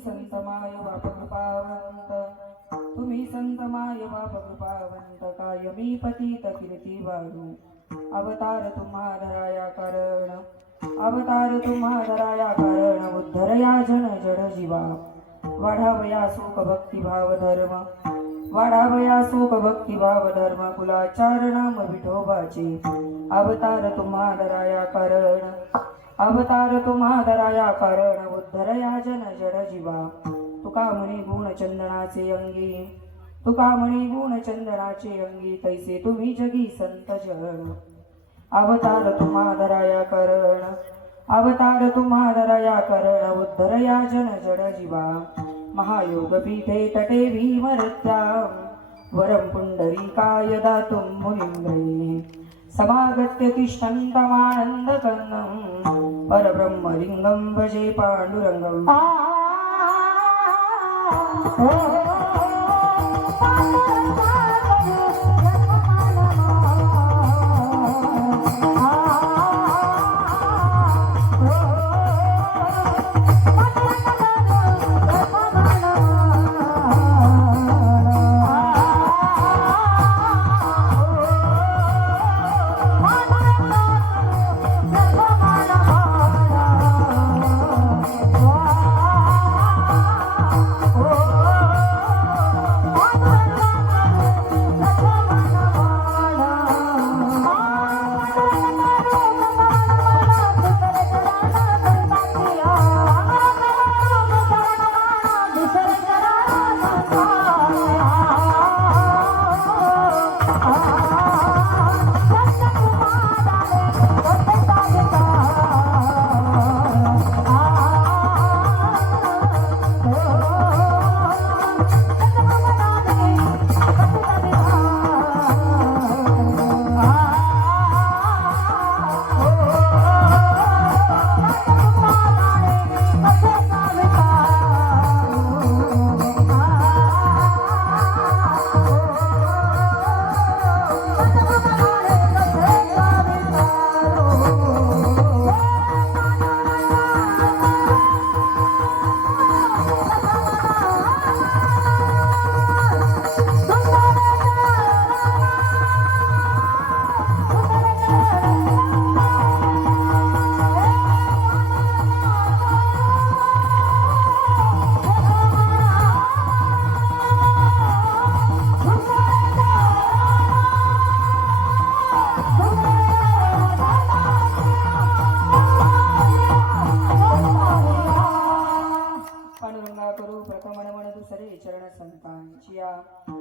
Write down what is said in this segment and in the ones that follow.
संत माय बाप कृपावंत, तुम्ही संत माय बाप कृपावंत, कायमी पतित कीर्ती वाढू. अवतार तुम्हा धराया कारण, अवतार तुम्हा धराया कारण, उद्धरया जन जड जीवा. वाढावया सुख भक्ती भाव धर्म, वाढावया सुख भक्ती भाव धर्म, कुलाचार नाम विठोबाचे. अवतार तुम्हा धराया कारण, अवतार तुम्हा धराया कारण, उद्धरया जन जड जीवा. तुका म्हणे गुण चंदनाचे अंगी, तुका म्हणे गुण चंदनाचे अंगी, तैसे तुम्ही जगी संत जन. अवतार तुम्हा धराया कारण, अवतार तुम्हा धराया कारण, उद्धरया जन जड जीवा. महायोग पीठे तटे भीमरत्या, वरं पुंडरीकाय दातुं मुनीन्द्रैः. समागत्य तिष्ठन्तमानन्दकन्दं, परब्रह्मलिङ्गं भजे पाण्डुरङ्गम्.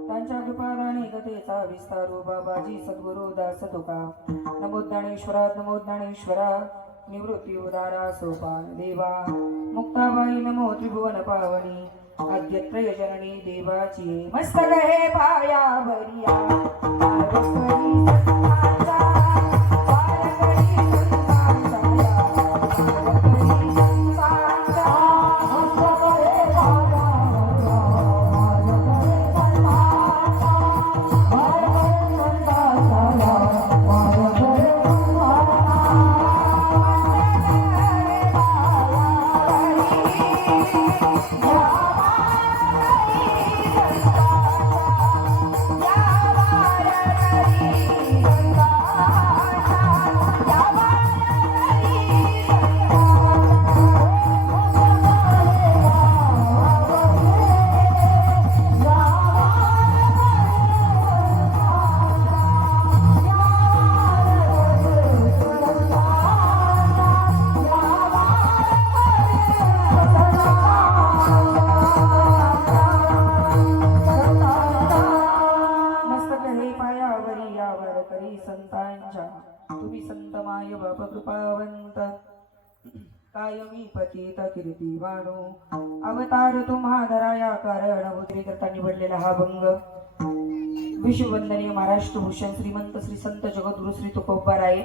त्यांच्या कृपादाने गतेचा विस्तारू. बाबाजी सद्गुरु दास तुका. नमो ज्ञानेश्वरा, नमो ज्ञानेश्वरा, निवृत्ती उदारा सोपान देवा. मुक्ताबाई नमो त्रिभुवन पावनी, आद्यत्रय जननी देवाची. मस्तक हे पायावरिया, तुम्ही संत माय बाप कृपावंत, कायमी पतित कीर्ती वाढू. अवतार तुम्हा धराया कारण, उद्री करता निवडलेला हा भंग. विश्ववंदनीय महाराष्ट्र भूषण श्रीमंत श्री संत जगद्गुरु श्री तुकोबाराय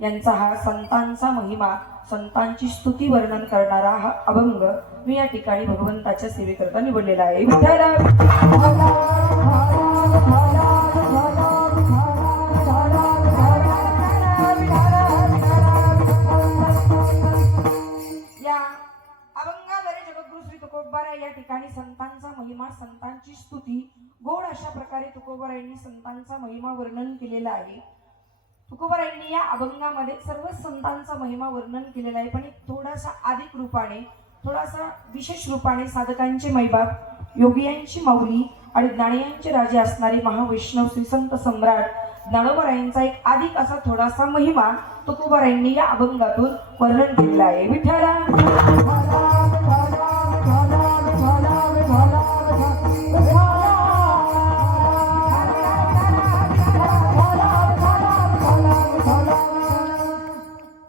यांचा हा संतांचा महिमा, संतांची स्तुती वर्णन करणारा हा अभंग मी या ठिकाणी भगवंताच्या सेवेकरता निवडलेला आहे. तुकोबाराय या ठिकाणी संतांचा महिमा, संतांची स्तुती गोड अशा प्रकारे तुकोबारायांनी संतांचा महिमा वर्णन केलेला आहे. तुकोबारायांनी या अभंगामध्ये सर्व संतांचा महिमा वर्णन केलेला आहे, पण एक थोडासा अधिक रूपाने, थोडासा विशेष रूपाने साधकांचे मैबाप, योगियांची माऊली आणि ज्ञानियांचे राजे असणारे महावैष्णव श्री संत सम्राट ज्ञानोबारायांचा एक अधिक असा थोडासा महिमा तुकोबारायांनी या अभंगातून वर्णन केलेला आहे. विठ्ठला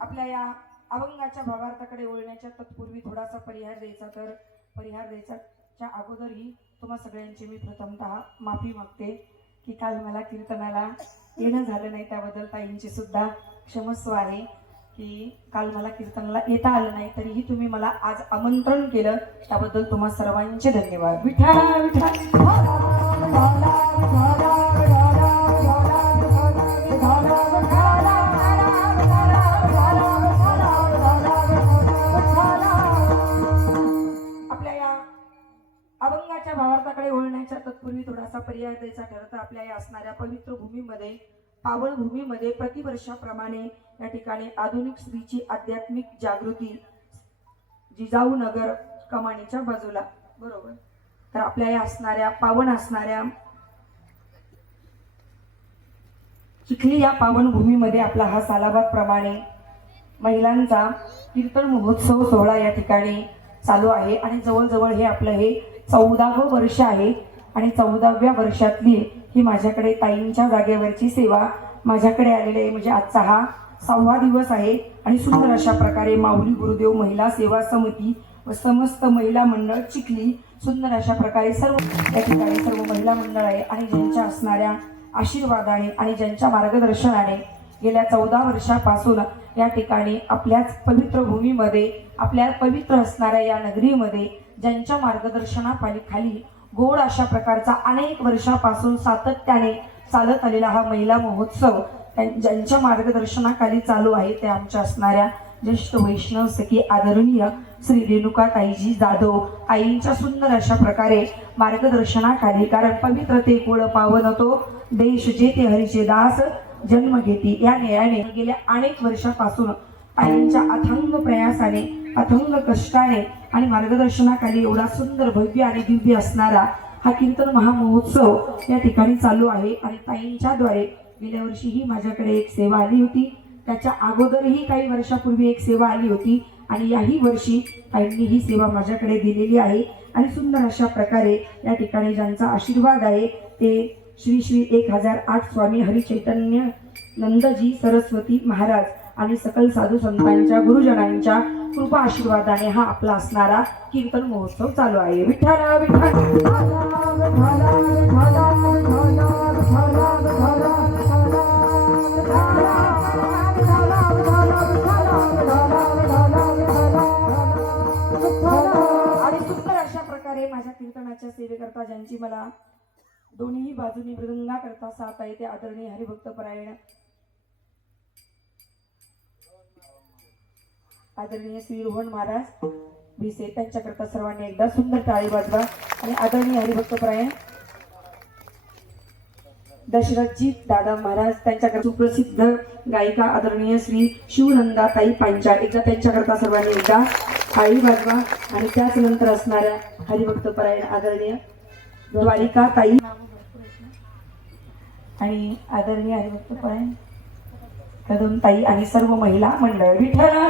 आपल्या या अभंगाच्या भावार्थाकडे वळण्याच्या तत्पूर्वी थोडासा परिहार द्यायच्या अगोदरही तुम्हा सगळ्यांची मी प्रथमतः माफी मागते की काल मला कीर्तनाला येणं झालं नाही, त्याबद्दल ताईंची सुद्धा क्षमस्व आहे की काल मला कीर्तनाला येता आलं नाही, तरीही तुम्ही मला आज आमंत्रण केलं, त्याबद्दल तुम्हा सर्वांचे धन्यवाद. विठ्ठला विठ्ठला अभंगाच्या भावार्थाकडे वळण्याच्या तत्पूर्वी थोडासा पर्याय द्यायचा ठरतं. आपल्या या असणाऱ्या पवित्र भूमीमध्ये, पावन भूमीमध्ये प्रतिवर्षाप्रमाणे या ठिकाणी आधुनिक स्त्रीची आध्यात्मिक जागृती जिजाऊ नगर कमानीच्या बाजूला बरोबर, तर आपल्या या असणाऱ्या पावन असणाऱ्या चिखली या पावन भूमीमध्ये आपला हा सालाबाद प्रमाणे महिलांचा कीर्तन महोत्सव सोहळा या ठिकाणी चालू आहे आणि जवळजवळ हे आपलं हे 14वं वर्ष आहे आणि 14व्या वर्षातली ही माझ्याकडे ताईंच्या जागेवरची सेवा माझ्याकडे आलेली आहे. म्हणजे आजचा हा 6वा दिवस आहे आणि सुंदर अशा प्रकारे माऊली गुरुदेव महिला सेवा समिती व समस्त महिला मंडळ चिखली सुंदर अशा प्रकारे सर्व या ठिकाणी सर्व महिला मंडळ आहे आणि ज्यांच्या असणाऱ्या आशीर्वादाने आणि ज्यांच्या मार्गदर्शनाने गेल्या 14 वर्षापासून या ठिकाणी आपल्याच पवित्र भूमीमध्ये, आपल्या पवित्र असणाऱ्या या नगरीमध्ये ज्यांच्या मार्गदर्शनाखाली गोड अशा प्रकारचा अनेक वर्षापासून सातत्याने चालत आलेला हा महिला महोत्सव ज्यांच्या मार्गदर्शनाखाली चालू आहे ते आमच्या असणाऱ्या ज्येष्ठ वैष्णव सखी आदरणीय श्री रेणुका ताईजी जाधव आईंच्या सुंदर अशा प्रकारे मार्गदर्शनाखाली, कारण पवित्र ते कुळ पावन तो देश जेथे हरीचे दास जन्म घेती या न्यायाने गेल्या अनेक वर्षापासून आईंच्या अथांग प्रयासाने, अथांग कष्टाने आणि मार्गदर्शनाखाली एवढा सुंदर भव्य आणि दिव्य असणारा हा कीर्तन महामहोत्सव या ठिकाणी चालू आहे. आणि ताईंच्याद्वारे गेल्या वर्षीही माझ्याकडे एक सेवा आली होती, त्याच्या अगोदरही काही वर्षापूर्वी एक सेवा आली होती आणि याही वर्षी ताईंनी ही सेवा माझ्याकडे दिलेली आहे. आणि सुंदर अशा प्रकारे या ठिकाणी ज्यांचा आशीर्वाद आहे ते श्री श्री 1008 स्वामी हरिचैतन्य नंदजी सरस्वती महाराज आणि सकल साधू संतांच्या गुरुजनांच्या कृपा आशीर्वादाने हा आपला असणारा कीर्तन महोत्सव चालू आहे. विठ्ठला विठ्ठला आणि सुंदर अशा प्रकारे माझ्या कीर्तनाच्या सेवेकरता ज्यांची मला दोन्ही बाजूनी मृदंगा करता साथ आहे ते आदरणीय हरिभक्त परायण आदरणीय श्री रोहन महाराज भिसे, त्यांच्याकरता सर्वांनी एकदा सुंदर टाळी वाजवा. आणि आदरणीय हरिभक्त परायण दशरथजी दादा महाराज, त्यांच्याकरता सुप्रसिद्ध गायिका आदरणीय श्री शिवनंदा ताई पांचाळ, एकदा त्यांच्याकरता सर्वांनी एकदा टाळी वाजवा. आणि त्याच नंतर असणाऱ्या हरिभक्त परायण आदरणीय द्वारिका ताई आणि आदरणीय हरिभक्त परायण कदम ताई आणि सर्व महिला मंडळ. विठ्ठला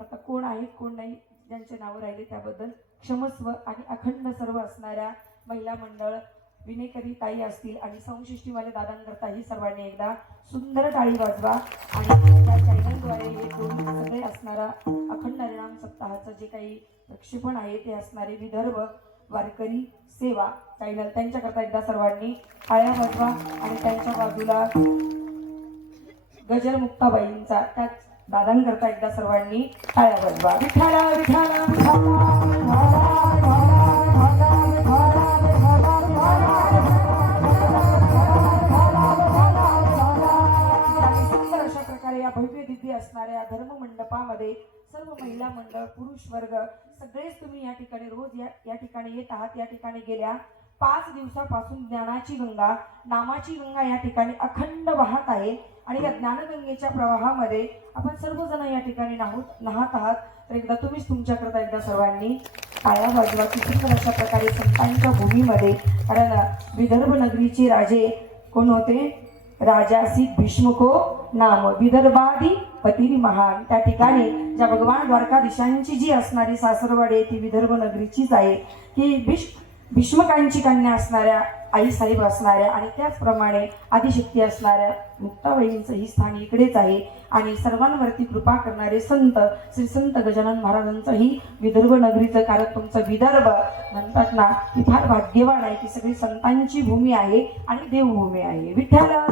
आता कोण आहेत कोण नाही ज्यांचे नाव राहिले त्याबद्दल क्षमस्व. आणि अखंड सर्व असणाऱ्या महिला मंडळ विनेकरी ताई असतील आणि संशिष्टीवाले दादांकरताही सर्वांनी एकदा सुंदर टाळी वाजवा. आणि त्या चॅनलद्वारे हे दोन सगळे असणारा अखंड हरिनाम सप्ताहाचं जे काही प्रक्षेपण आहे ते असणारे विदर्भ वारकरी सेवा चॅनल, त्यांच्याकरता एकदा सर्वांनी टाळ्या वाजवा. आणि त्यांच्या बाजूला गजर मुक्ताबाईंचा, त्याच दादांकरता एकदा सर्वांनी टाळ्या वाजवा. विठ्ठला विठ्ठला विठ्ठला. या भव्य दिव्य असणाऱ्या धर्म मंडपामध्ये सर्व महिला मंडळ पुरुष वर्ग सगळेच तुम्ही या ठिकाणी रोज या ठिकाणी येत आहात. या ठिकाणी गेल्या 5 दिवसापासून ज्ञानाची गंगा नामाची गंगा या ठिकाणी अखंड वाहत आहे आणि या ज्ञानगंगेच्या प्रवाहामध्ये आपण सर्वजण या ठिकाणी नाहत आहात. तर एकदा तुम्हीच तुमच्याकरता एकदा सर्वांनी टाळ्या वाजवा की सुंदर अशा प्रकारे संतांच्या भूमीमध्ये. कारण विदर्भ नगरीचे राजे कोण होते? राजासी भीष्मको नाम विदर्भादी पतिरी महान. त्या ठिकाणी ज्या भगवान द्वारकाधीशांची जी असणारी सासरवाडी आहे ती विदर्भ नगरीचीच आहे की भीष्मकांची कन्या असणाऱ्या आईसाहेब असणाऱ्या आणि त्याचप्रमाणे आदिशक्ती असणाऱ्या मुक्ताबाईंचं ही स्थान इकडेच आहे. आणि सर्वांवरती कृपा करणारे संत श्री संत गजानन महाराजांचंही विदर्भ नगरीचं. कारण तुमचं विदर्भ म्हणतात ना की फार भाग्यवान आहे की सगळी संतांची भूमी आहे आणि देवभूमी आहे. विठ्ठला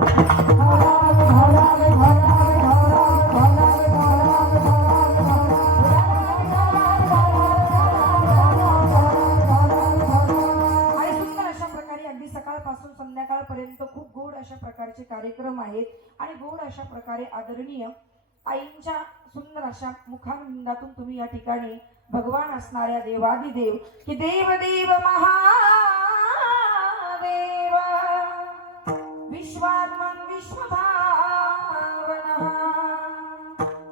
सकाळपासून संध्याकाळपर्यंत खूप गोड अशा प्रकारचे कार्यक्रम आहेत आणि गोड अशा प्रकारे आदरणीय आईंच्या सुंदर अशा मुखारविंदातून तुम्ही या ठिकाणी भगवान असणाऱ्या देवादिदेव की देवदेव महादेव विश्वात्मन विश्वभावनः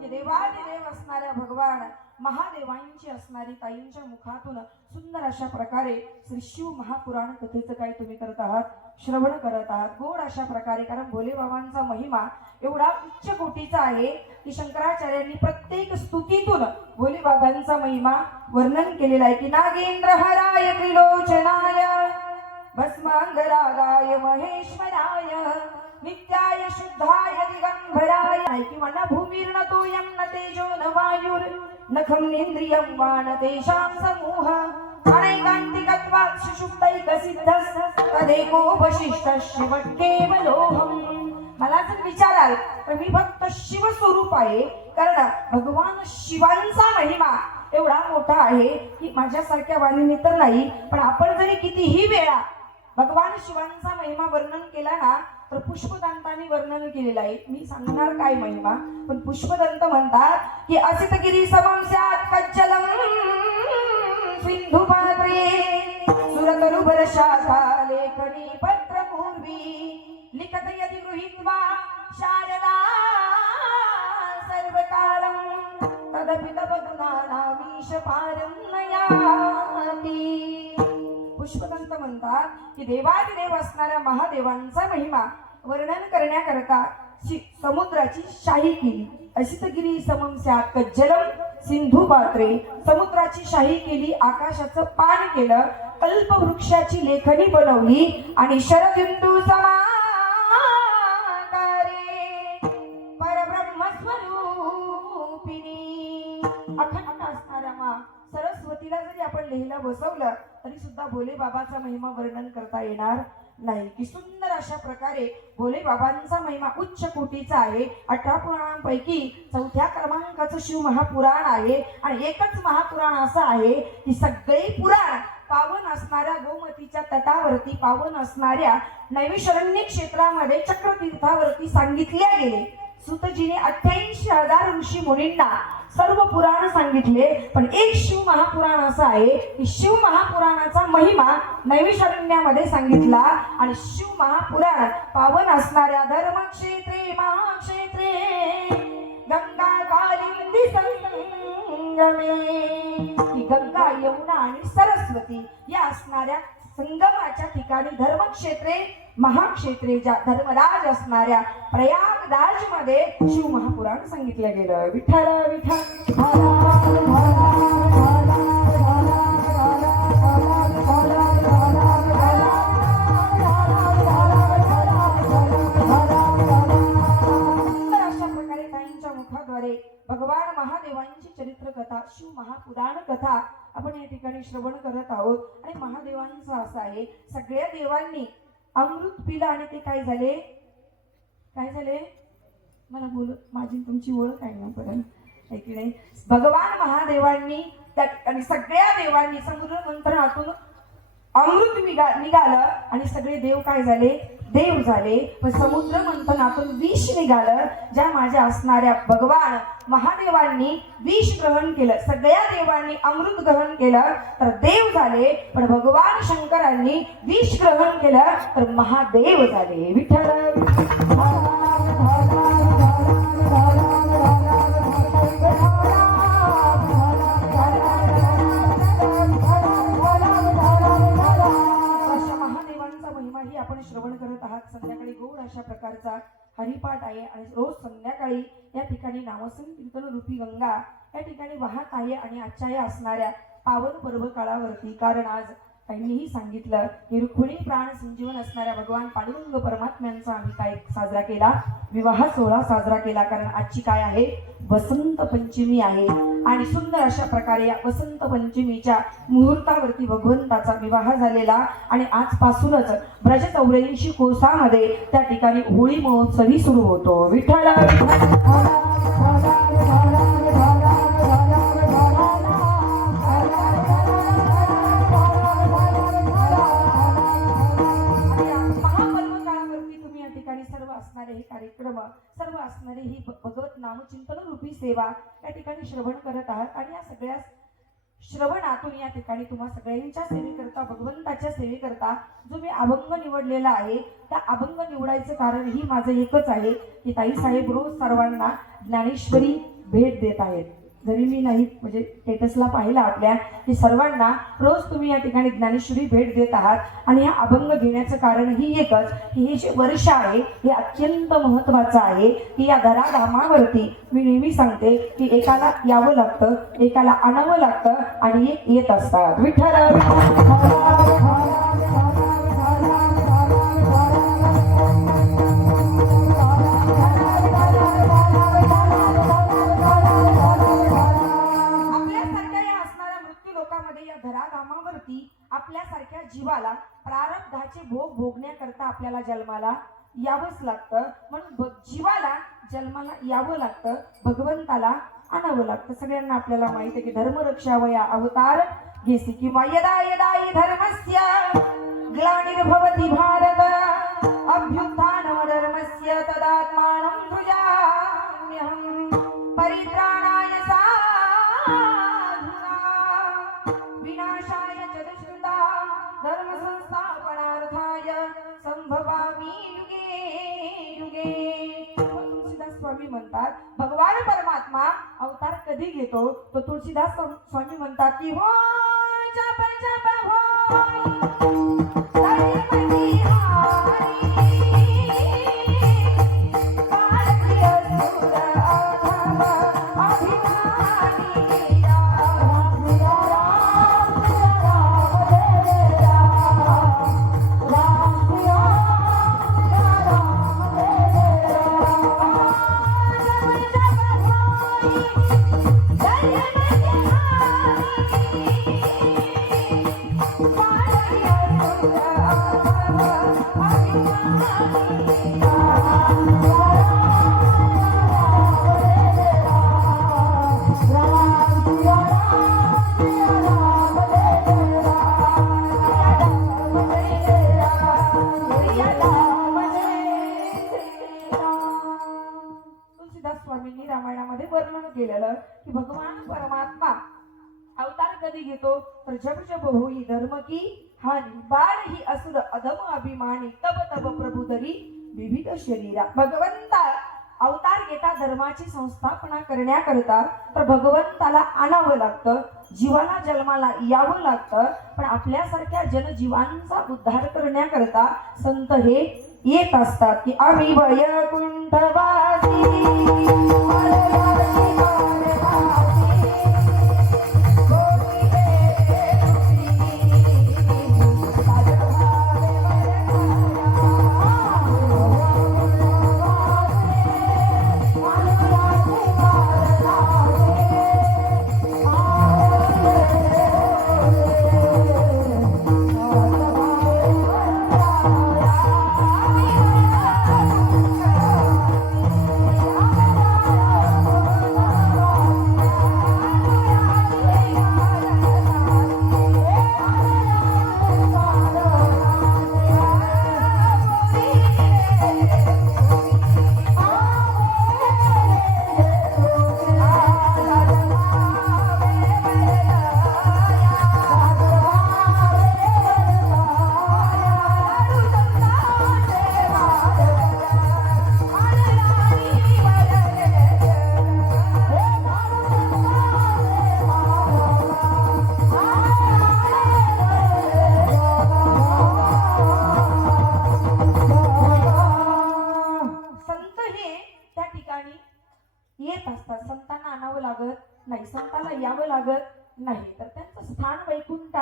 की देवादिदेव असणाऱ्या भगवान महादेवांची असणारी ताईंच्या मुखातून सुंदर अशा प्रकारे श्री शिव महापुराण कथेचं काय तुम्ही करत आहात? श्रवण करत आहात गोड अशा प्रकारे. कारण भोले बाबांचा महिमा एवढा उच्च कोटीचा आहे की शंकराचार्यांनी प्रत्येक स्तुतीतून भोले बाबांचा महिमा वर्णन केलेला आहे की नागेंद्र हराय त्रिलोचनाय भस्मांगरागाय महेश्वराय नित्याय शुद्धाय दिगंबराय की मन भूमिर्न तोयं न तेजो न वायुर नखं नेन्द्रियं वा न तेषां समूह अनैकान्तिकत्वात् सुषुप्तैकसिद्धस् तदेको वशिष्ठस्य केवलोऽहम्. मला जर विचाराल तर मी फक्त शिवस्वरूप आहे. कारण भगवान शिवांचा महिमा एवढा मोठा आहे की माझ्यासारख्या वाणीने तर नाही पण आपण जरी कितीही वेळा भगवान शिवांचा महिमा वर्णन केला ना तर पुष्पदंतांनी वर्णन केलेलं आहे. मी सांगणार काय महिमा पण पुष्पदंत म्हणतात की असितगिरी समं स्यात् कज्जलं सिंधु पात्रे सुरतरुबर शाखा लेखनी पत्र पूर्वी लिखत यदि गृहीत्वा शारदा सर्वकालं तदपि तव गुणानामीश पारं नयाति. पुष्पदंत म्हणतात की देवादिदेव असणाऱ्या महादेवांचा महिमा वर्णन करण्याकरता समुद्राची शाही केली. असितगिरी समं स्यात् कज्जलं सिंधु पात्रे समुद्राची शाही केली. आकाशाचं पान केलं. कल्पवृक्षाची लेखनी बनवली आणि शरदिंदू समाकारे परब्रह्म स्वरूपिणी अखंड असणाऱ्या मा सरस्वतीला जरी आपण लिहायला बसवलं तरी सुद्धा भोले बाबाचा महिमा वर्णन करता येणार नाही. की सुंदर अशा प्रकारे भोले बाबांचा महिमा उच्च कोटीचा आहे. 18 पुराणांपैकी 4थ्या क्रमांकाचं शिव महापुराण आहे आणि एकच महापुराण असं आहे की सगळे पुराण पावन असणाऱ्या गोमतीच्या तटावरती पावन असणाऱ्या नैमिषारण्य क्षेत्रामध्ये चक्रतीर्थावरती सांगितले गेले. सुतजीने 88,000 ऋषी मुनींना सर्व पुराण सांगितले पण एक शिव महापुराण असं आहे की शिव महापुराणाचा महिमा नैमिषारण्यामध्ये सांगितला. आणि शिव महापुराण पावन असणाऱ्या धर्मक्षेत्रे महाक्षेत्रे गंगा कालिंदी संगमे की गंगा यमुना आणि सरस्वती या असणाऱ्या संगमाच्या ठिकाणी धर्मक्षेत्रे महाक्षेत्रे ज्या धर्मराज असणाऱ्या प्रयागराज मध्ये शिव महापुराण सांगितलं गेलं. विठ्ठल विठ्ठल अशा प्रकारे ताईंच्या मुखाद्वारे भगवान महादेवांची चरित्र कथा शिव महापुराण कथा आपण या ठिकाणी श्रवण करत आहोत. आणि महादेवांचं असं आहे सगळ्या देवांनी अमृत पिलं आणि ते काय झाले मला बोल माझी तुमची ओळख आहे ना पर्यंत आहे की नाही. भगवान महादेवांनी त्या ठिकाणी सगळ्या देवांनी समुद्र मंथनातून अमृत निघालं आणि सगळे देव काय झाले, देव झाले. पण समुद्र मंथनातून विष निघालं. ज्या माझ्या असणाऱ्या भगवान महादेवांनी विष ग्रहण केलं, सगळ्या देवांनी अमृत ग्रहण केलं तर देव झाले. पण भगवान शंकरांनी विष ग्रहण केलं तर महादेव झाले. विठ्ठल आपण श्रवण करत आहात. संध्याकाळी गोड अशा प्रकारचा हरिपाठ आहे आणि रोज संध्याकाळी या ठिकाणी नामसंकीर्तन रूपी गंगा या ठिकाणी वाहत आहे. आणि आजच्या या असणाऱ्या पावन पर्व काळावरती, कारण आज त्यांनीही सांगितलं की रुक्मिणी प्राण संजीवन असणाऱ्या भगवान पांडुरंग परमात्म्यांचा आम्ही काय साजरा केला, विवाह सोहळा साजरा केला. कारण आजची काय आहे, वसंत पंचमी आहे. आणि सुंदर अशा प्रकारे या वसंत पंचमीच्या मुहूर्तावरती भगवंताचा विवाह झालेला. आणि आजपासूनच ब्रज 84 कोसामध्ये त्या ठिकाणी होळी महोत्सवी सुरू होतो. विठ्ठल सर्व असणारे हे कार्यक्रम, सर्व असणारे ही भगवत नामचिंतन रूपी सेवा या ठिकाणी श्रवण करत आहात. आणि या सगळ्या श्रवणातून या ठिकाणी तुम्हा सगळ्यांच्या सेवेकरता, भगवंताच्या सेवेकरता जो मी अभंग निवडलेला आहे, त्या अभंग निवडायचं कारण ही माझं एकच आहे की ताई साहेब रोज सर्वांना ज्ञानेश्वरी भेट देत आहेत. जरी मी नाही म्हणजे स्टेटसला पाहिलं आपल्या की सर्वांना रोज तुम्ही या ठिकाणी ज्ञानेश्वरी भेट देत आहात. आणि हा अभंग घेण्याचं कारण ही एकच की हे जे वर्ष आहे हे अत्यंत महत्त्वाचं आहे की या घराधामावरती मी नेहमी सांगते की एकाला यावं लागतं, एकाला आणावं लागतं आणि एक येत असतात. विठ्ठल आपल्यासारख्या जीवाला प्रारब्धाचे भोग भोगण्याकरता आपल्याला जन्माला यावंच लागतं. म्हणून जीवाला जन्माला यावं लागतं, भगवंताला आणावं लागतं. सगळ्यांना आपल्याला माहित आहे की धर्मरक्षावया अवतार घेसी किंवा यदा यदा हि धर्मस्य ग्लानिर्भवति भारत अभ्युत्थानम धर्मस्य तदात्मानं सृजाम्यहं परित्राणाय विनाशाय च दुष्कृता धर्म संस्थापनार्थाय संभवामि युगे युगे. तुळशीदास स्वामी म्हणतात भगवान परमात्मा अवतार कधी घेतो, तो तुळशीदास स्वामी म्हणतात की हो जप जप हो स्वामींनी रामायणामध्ये वर्णन केलेलं की भगवान परमात्मा अवतार कधी घेतो तर जब जब होई धर्म की हानी बाळ ही असुर अधम अभिमानी तब तब प्रभु धरी विविध शरीरा. भगवंता अवतार घेता धर्माची संस्थापना करण्याकरता तर भगवंताला आणावं लागतं, जीवाला जन्माला यावं लागतं. पण आपल्यासारख्या जनजीवांचा उद्धार करण्याकरता संत हे येत असतात की आम्ही वैकुंठवासी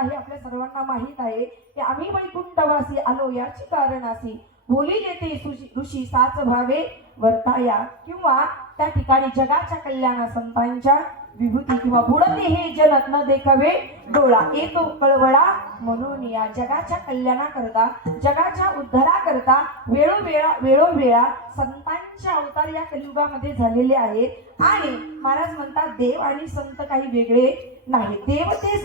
आहे आपल्या सर्वांना माहीत आहे की आम्ही वैकुंठवासी आलो याची कारणासी बोली देते ऋषी साच भावे वर्ताया किंवा त्या ठिकाणी जगाच्या कल्याणा संतांच्या विभूती किंवा बुडते हे जलत न देखावे डोळा येतो कळवळा म्हणून या जगाच्या कल्याणाकरता जगाच्या उद्धाराकरता वेळोवेळा संतांचे अवतार या कलियुगामध्ये झालेले आहेत आणि महाराज म्हणतात देव आणि संत काही वेगळे नाही देवते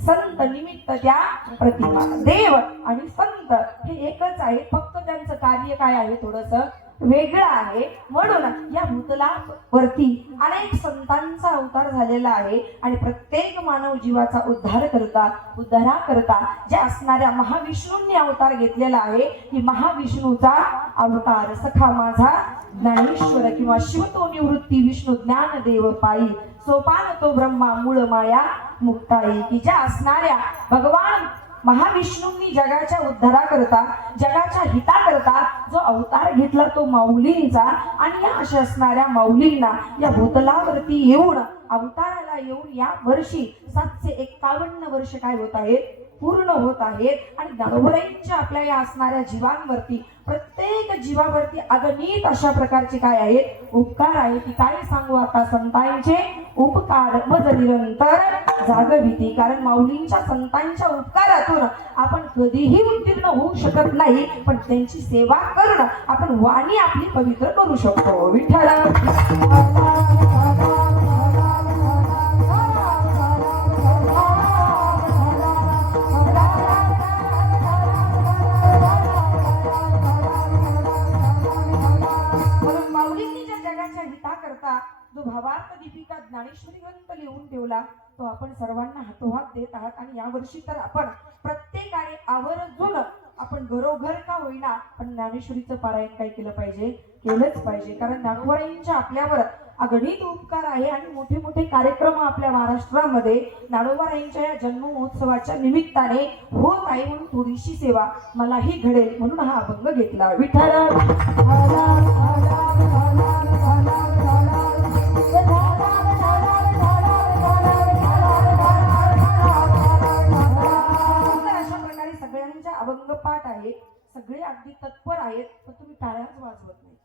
संत निमित्त त्या प्रतिमा देव आणि संत हे एकच आहे फक्त त्यांचं कार्य काय आहे थोडस वेगळं आहे म्हणून या भूतलावरती अनेक संतांचा अवतार झालेला आहे आणि प्रत्येक मानव जीवाचा उद्धाराकरता ज्या असणाऱ्या महाविष्णूंनी अवतार घेतलेला आहे की महाविष्णूचा अवतार सखा माझा ज्ञानेश्वर किंवा शिवतो निवृत्ती विष्णू ज्ञान देव पायी सोपान तो ब्रह्मा मूळ माया मुक्ताई की ज्या असणाऱ्या भगवान महाविष्णूंनी जगाच्या उद्धाराकरता जगाच्या हिताकरता जो अवतार घेतला तो माऊलींचा आणि या अशा असणाऱ्या माऊलींना या भूतलावरती येऊन अवताराला येऊन या वर्षी 751 वर्ष काय होत आहेत पूर्ण होत आहेत आणि ज्ञानोबराईंच्या आपल्या या असणाऱ्या जीवांवरती प्रत्येक जीवावरती अगणित अशा प्रकारचे काय आहेत उपकार आहे की काय सांगू आता संतांचे उपकार मज निरंतर जागविती कारण माऊलींच्या संतांच्या उपकारातून आपण कधीही उत्तीर्ण होऊ शकत नाही पण त्यांची सेवा करून आपण वाणी आपली पवित्र करू शकतो विठ्ठल जो भावार्थ दीपिका ज्ञानेश्वरी ग्रंथ लिहून ठेवला तो आपण सर्वांना हातोहात देत आहात आणि या वर्षी तर आपण प्रत्येकाने आवर्जून आपण घरोघर का होईना पण ज्ञानेश्वरीचं पारायण काय केलं पाहिजे केलंच पाहिजे कारण ज्ञानोबराईंच्या आपल्यावर अगणित उपकार आहे आणि मोठे मोठे कार्यक्रम आपल्या महाराष्ट्रामध्ये ज्ञानोबराईंच्या या जन्म महोत्सवाच्या निमित्ताने होत आहे म्हणून थोडीशी सेवा मलाही घडेल म्हणून हा अभंग घेतला विठ्ठल अभंग पाठ आहे सगळे अगदी तत्पर आहेत पण तुम्ही टाळ्याच वाजवत नाही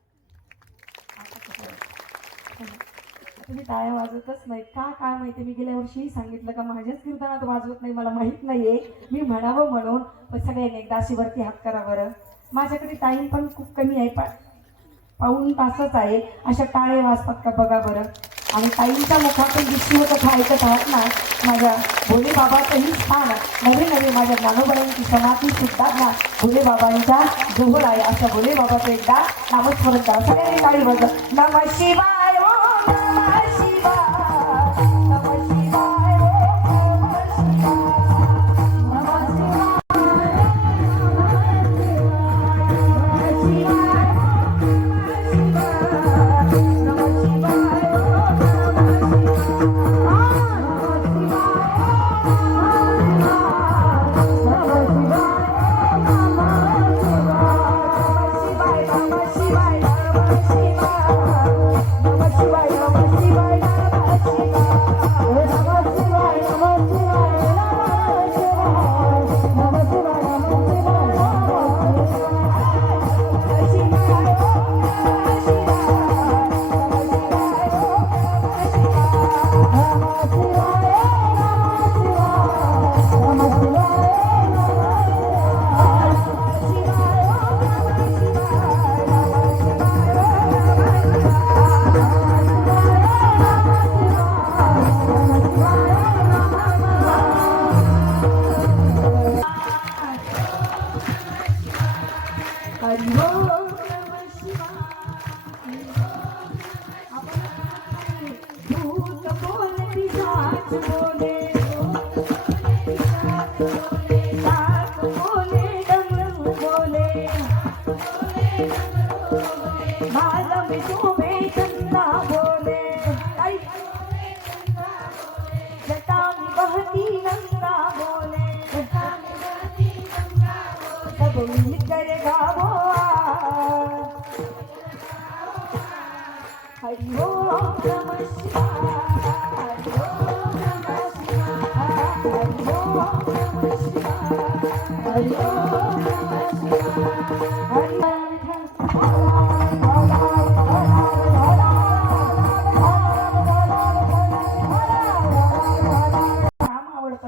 तुम्ही टाळ्या वाजवतच नाही का काय माहिती मी गेल्या वर्षी सांगितलं का माझ्याच कीर्तनात वाजवत नाही मला माहित नाहीये मी म्हणावं म्हणून पण सगळ्यांनी एकदा अशी वरती हात करा बरं माझ्याकडे टाइम पण खूप कमी आहे पाऊण तासच आहे अशा टाळे वाजतात का बघा बरं आणि ताईंच्या मुखातून जी कथा ऐकत आहात ना माझ्या भोले बाबाचंही स्थान नवे नवे माझ्या ज्ञानोबराईंची समाधी सुद्धा ना भोले बाबांच्या जवळ आहे असं भोले बाबाचं एकदा नामस्मरण करा सगळ्यांनी टाळी वाजवा नमः शिवाय ओ नमः शिवाय नमः शिवाय हरि ओम नमः शिवाय हरि ओम नमः शिवाय हरि ओम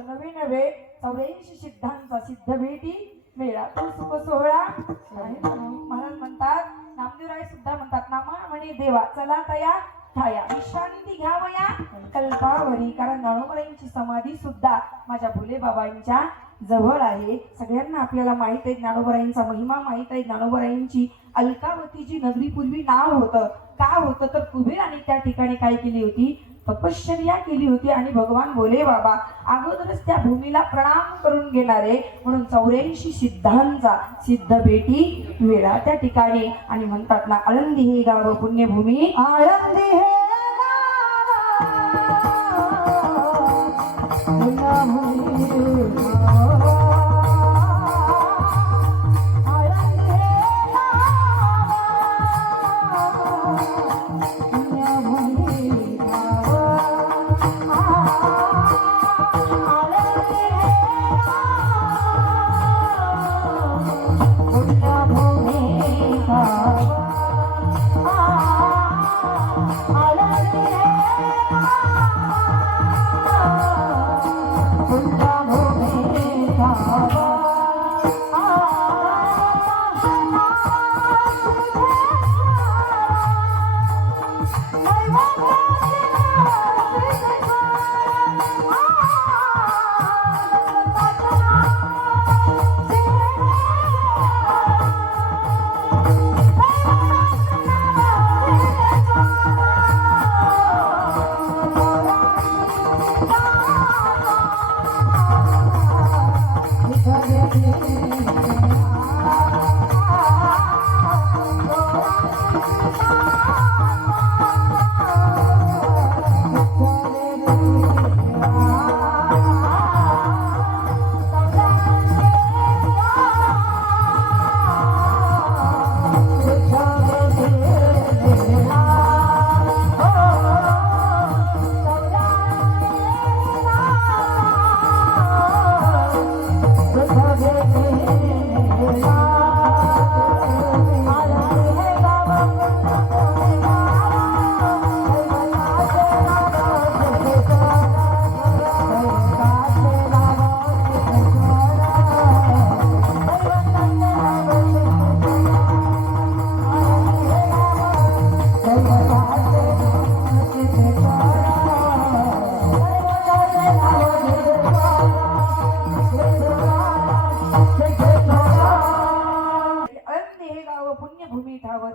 नवे नवे 84 सिद्धांचा सिद्ध भेटी मेळा तो सुख सोहळा महाराज म्हणतात, नामदेवराय सुद्धा म्हणतात, नामा म्हणे देवा चला तया ठाया विश्रांती घ्यावया कल्पावरी. कारण ज्ञानोबरांची समाधी सुद्धा माझ्या भोले बाबांच्या जवळ आहे. सगळ्यांना आपल्याला माहित आहे ज्ञानोबरांचा महिमा माहित आहे. ज्ञानोबरांची अलकावती जी नगरी पूर्वी नाव होतं, का होतं तर कुबेराने त्या ठिकाणी काय केली होती, तपश्चर्या केली होती. आणि भगवान भोले बाबा अगोदरच त्या भूमीला प्रणाम करून घेणारे म्हणून 84 सिद्धांचा सिद्ध भेटी वेळा त्या ठिकाणी. आणि म्हणतात ना, आळंदी हे गाव पुण्यभूमी, आळंदी हे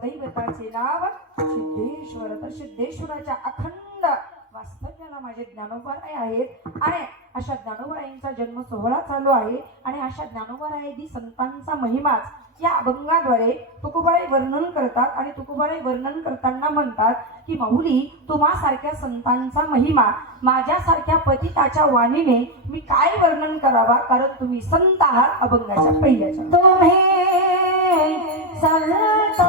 दैवताचे नाव सिद्धेश्वर. तर सिद्धेश्वराच्या अखंड वास्तव्याला माझे ज्ञानोबराय आहेत. आणि अशा ज्ञानोबरायांचा जन्म सोहळा चालू आहे. आणि अशा ज्ञानोबरायादी संतांचा महिमाच या अभंगाद्वारे तुकोबाराय वर्णन करतात. आणि तुकोबाराय वर्णन करताना म्हणतात की माऊली, तुम्हासारख्या संतांचा महिमा माझ्यासारख्या पतिताच्या वाणीने मी काय वर्णन करावा, कारण तुम्ही संत आहात. अभंगाच्या पहिल्याच्या तुम्ही संत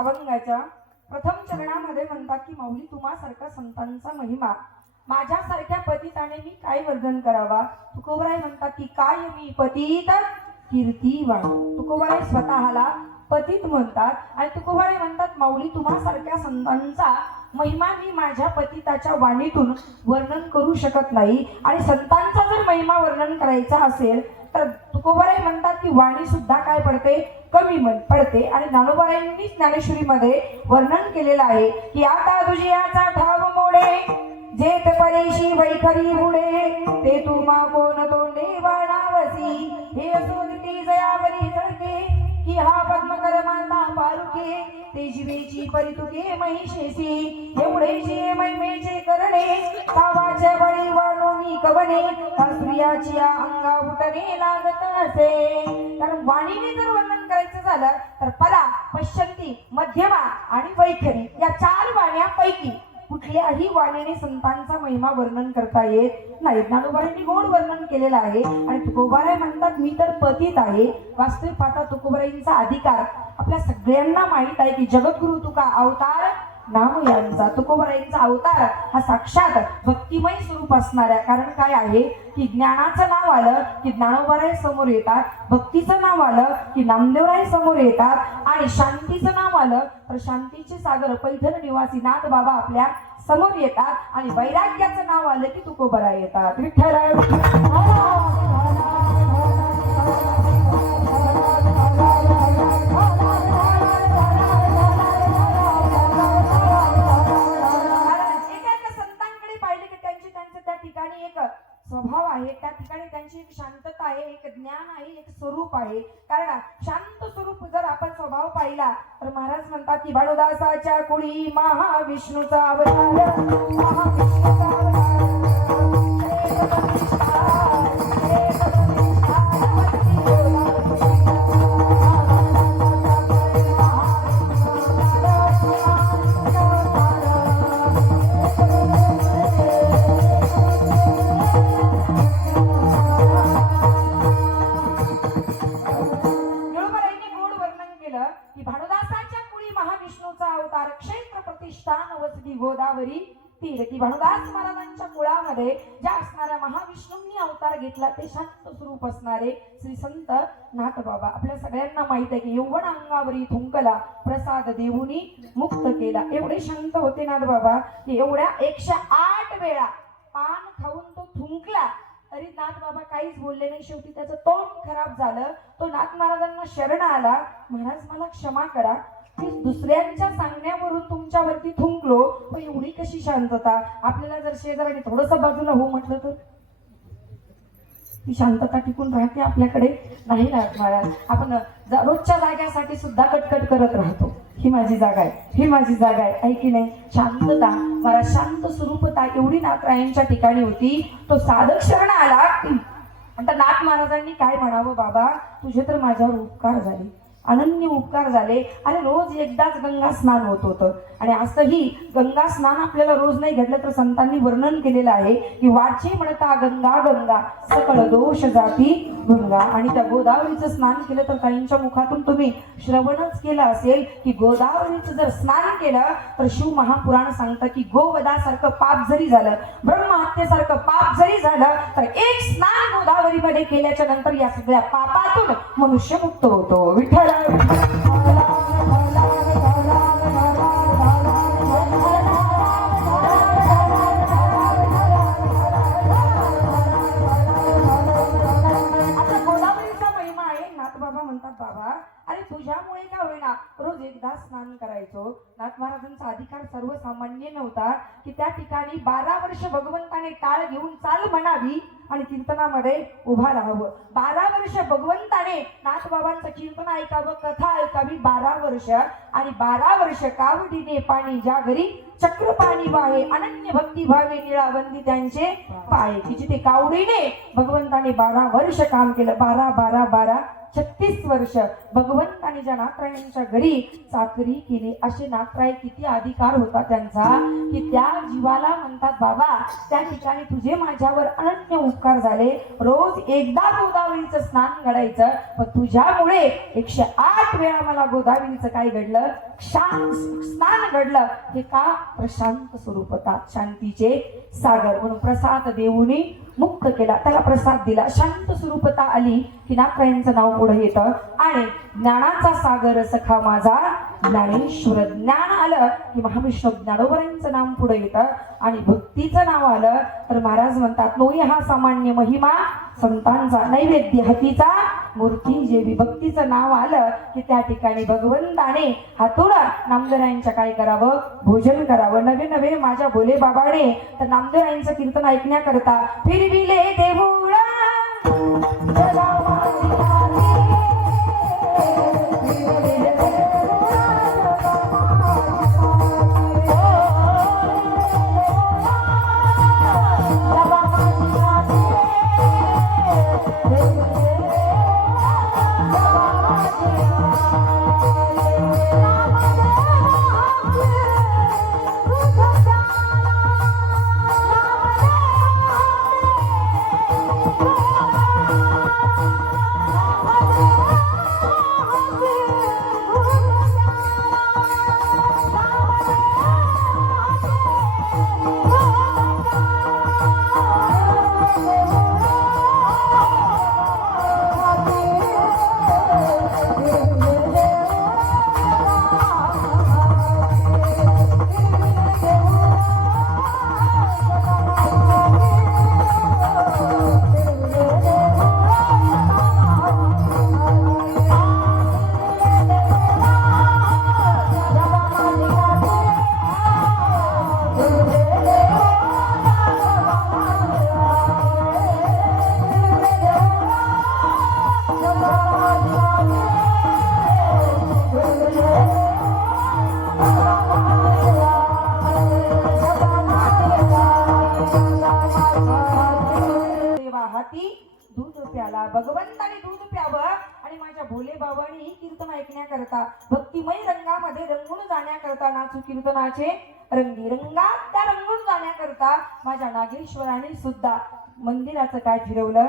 अभंगाच्या प्रथम चरणामध्ये म्हणतात की माऊली तुम्हासारखा संतांचा महिमा माझ्यासारख्या पतिताने मी काय वर्णन करावा. तुकोबराय म्हणतात की काय मी पतित कीर्तिवान. तुकोबराय स्वतःला पतित म्हणतात आणि तुकोबराय म्हणतात माऊली तुम्हासारख्या संतांचा महिमा मी माझ्या पतिताच्या वाणीतून वर्णन करू शकत नाही. आणि संतांचा जर महिमा वर्णन करायचा असेल तर तुकोबराय म्हणतात की वाणी सुद्धा काय पडते, कमी पडते. आणि ज्ञानोबारायांनी ज्ञानेश्वरीमध्ये वर्णन केलेलं आहे की आता तुझियाचा ठाव मोडे जेत परेशी वैखरी बुडे ते तुम्हा कोण तोंडे वाणावसी हे असोदती जयावरी झळके की हा पद्मकर माता पारुके ते जीवेची परितुके महिषेसी एवढे जे महिमेचे करणे तावाच्या बळी वाणू मी कवने स्त्रियाची अंगा उठणे लागत असे. कारण वाणीने जर वर्णन करायचं झालं तर पदा, पश्चंती, मध्यमा आणि वैखरी या 4 वाण्यापैकी कुठल्याही वाणीने संतांचा महिमा वर्णन करता येत नाही. ज्ञानोबारायांनी गोड वर्णन केलेलं आहे. आणि तुकोबाराय म्हणतात मी तर पतित आहे. वास्तविक पाहता तुकोबारायांचा अधिकार आपल्या सगळ्यांना माहित आहे की जगद्गुरु तुका अवतार नाम यांचा. तुकोबारायांचा अवतार हा साक्षात भक्तिमय स्वरूप असणाऱ्या. कारण काय आहे की ज्ञानाचं नाव आलं की ज्ञानोबाराय समोर येतात, भक्तीचं नाव आलं की नामदेवराय समोर येतात आणि शांतीचं नाव आलं तर शांतीचे सागर पैठण निवासी नाथ बाबा आपल्या समोर येतात आणि वैराग्याचं नाव आलं की तुकोबाराय येतात. विठ्ठल स्वभाव आहे, त्या ठिकाणी त्यांची एक शांतता आहे, एक ज्ञान आहे, एक स्वरूप आहे. कारण शांत स्वरूप जर आपण स्वभाव पाहिला तर महाराज म्हणतात की भानुदासाच्या कुळी महाविष्णूचा अवतार महाविष्णूचा गोदावरी तीर की भानुदास महाराजांच्या कुळामध्ये ज्या असणाऱ्या महाविष्णूंनी अवतार घेतला ते शांत स्वरूप असणारे श्री संत नाथबाबा. आपल्या सगळ्यांना माहित आहे की यौवन अंगावरी थुंकला प्रसाद देऊनी मुक्त केला. एवढे शांत होते नाथबाबा की एवढ्या 108 वेळा पान खाऊन तो थुंकला तरी नाथबाबा काहीच बोलले नाही. शेवटी त्याचं तोंड खराब झालं. तो नाथ महाराजांना शरण आला, महाराज मला क्षमा करा, दुसऱ्यांच्या सांगण्यावरून तुमच्यावरती थुंकलो, पण एवढी कशी शांतता. आपल्याला जर शेजाराने थोडस बाजूला हो म्हटलं तर ती शांतता टिकून राहते आपल्याकडे नाही राहत महाराज. आपण रोजच्या जाग्यासाठी सुद्धा कटकट करत राहतो, ही माझी जागा आहे, ही माझी जागा आहे की नाही. शांतता महाराज, शांत स्वरूपता एवढी नाथरायांच्या ठिकाणी होती. तो साधक शरण आला आता नाथ महाराजांनी काय म्हणावं, बाबा तुझे तर माझ्यावर उपकार झाले, अनन्य उपकार झाले. आणि रोज एकदाच गंगा स्नान होत होतं. आणि असंही गंगा स्नान आपल्याला रोज नाही घडलं तर संतांनी वर्णन केलेलं आहे की वाचे म्हणता गंगा गंगा सकळ दोष जाती गंगा. आणि त्या गोदावरीचं स्नान केलं तर काहींच्या मुखातून तुम्ही श्रवणच केलं असेल की गोदावरीचं जर स्नान केलं तर शिव महापुराण सांगतं की गोवधासारखं पाप जरी झालं, ब्रह्महत्येसारखं पाप जरी झालं तर एक स्नान गोदावरीमध्ये केल्याच्या नंतर या सगळ्या पापातून मनुष्य मुक्त होतो. विठ्ठल बाबा अरे तुझ्यामुळे का होईना रोज एकदा स्नान करायचो. नाथ महाराजांचा अधिकार सर्वसामान्य नव्हता की त्या ठिकाणी 12 वर्ष भगवंताने टाळ घेऊन चाल म्हणावी आणि कीर्तनामध्ये उभा राहावं. 12 वर्ष भगवंताने नाथ बाबांचं कीर्तन ऐकावं, कथा ऐकावी 12 वर्ष. आणि 12 वर्ष कावडीने पाणी ज्या घरी चक्र पाणी वाहे, अनन्य भक्ती भावे निळावंदी त्यांचे पाय. की जिथे कावडीने भगवंताने 12 वर्ष काम केलं, 12 12 12 36 वर्ष भगवंताने ज्या नाथरायांच्या घरी चाकरी केली. असे नाथराय किती अधिकार होता त्यांचा की त्या जीवाला म्हणतात बाबा त्या ठिकाणी तुझे माझ्यावर अनन्य उपकार झाले. रोज एकदा गोदावरीचं स्नान घडायचं, पण तुझ्यामुळे 108 वेळा मला गोदावरीचं काय घडलं, स्नान घडलं. हे का, प्रशांत स्वरूपता शांतीचे सागर म्हणून प्रसाद देऊनी मुक्त केला, त्याला प्रसाद दिला. शांत स्वरूपता आली की नाथरायांचं नाव पुढे येतं. आणि ज्ञानाचा सागर सखा माझा ज्ञानेश्वर, ज्ञान आलं की महाविष्णू ज्ञानोबरांचं नाम पुढे येतं. आणि भक्तीचं नाव आलं तर महाराज म्हणतात नोई हा सामान्य महिमा संतांचा, नैवेद्य हातीचा मूर्ती जेवी. भक्तीचं नाव आलं की त्या ठिकाणी भगवंताने हातून नामदेवांच्या काय करावं, भोजन करावं. नवे नवे माझ्या भोले बाबाने तर नामदेवांचं कीर्तन ऐकण्याकरता फिरविले देऊळ भगवंताने दूध प्यावं आणि माझ्या भोले बाबांनी कीर्तन ऐकण्याकरता भक्तिमय रंगामध्ये रंगून जाण्याकरता नाचू कीर्तनाचे रंगी रंगात त्या रंगून जाण्याकरता माझ्या नागेश्वराने सुद्धा मंदिराचं काय फिरवलं,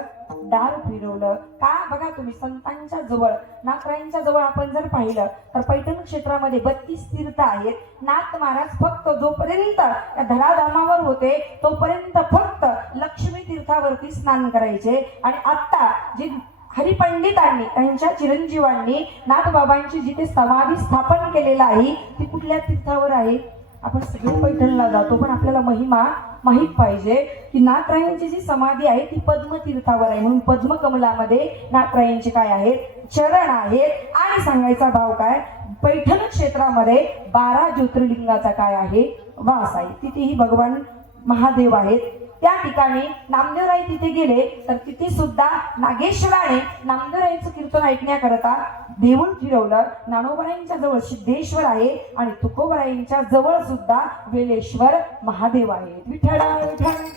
दार फिरवलं. का बघा तुम्ही संतांच्या जवळ नाथरायांच्या जवळ आपण जर पाहिलं तर पैठण क्षेत्रामध्ये 32 तीर्थ आहेत. नाथ महाराज फक्त जोपर्यंत धराधामावर होते तोपर्यंत फक्त लक्ष्मी तीर्थावरती स्नान करायचे. आणि आता जे हरिपंडितांनी त्यांच्या चिरंजीवांनी नाथबाबांची जिथे समाधी स्थापन केलेला आहे ती कुठल्या तीर्थावर आहे. आपण सगळे पैठणला जातो पण आपल्याला महिमा माहित पाहिजे की नाथरायांची जी समाधी आहे ती पद्मतीर्थावर आहे. म्हणून पद्मकमलामध्ये नाथरायांचे काय आहेत, चरण आहेत. आणि सांगायचा भाव काय, पैठण क्षेत्रामध्ये 12 ज्योतिर्लिंगाचा काय आहे, वास आहे. तिथेही भगवान महादेव आहेत. त्या ठिकाणी नामदेवराय तिथे गेले तर तिथे सुद्धा नागेश्वराने नामदेवरायचं कीर्तन ऐकण्याकरता देऊळ फिरवलं. ज्ञानोबरायांच्या जवळ सिद्धेश्वर आहे आणि तुकोबरायांच्या जवळ सुद्धा वेलेश्वर महादेव आहेत. विठ्ठल विठ्ठल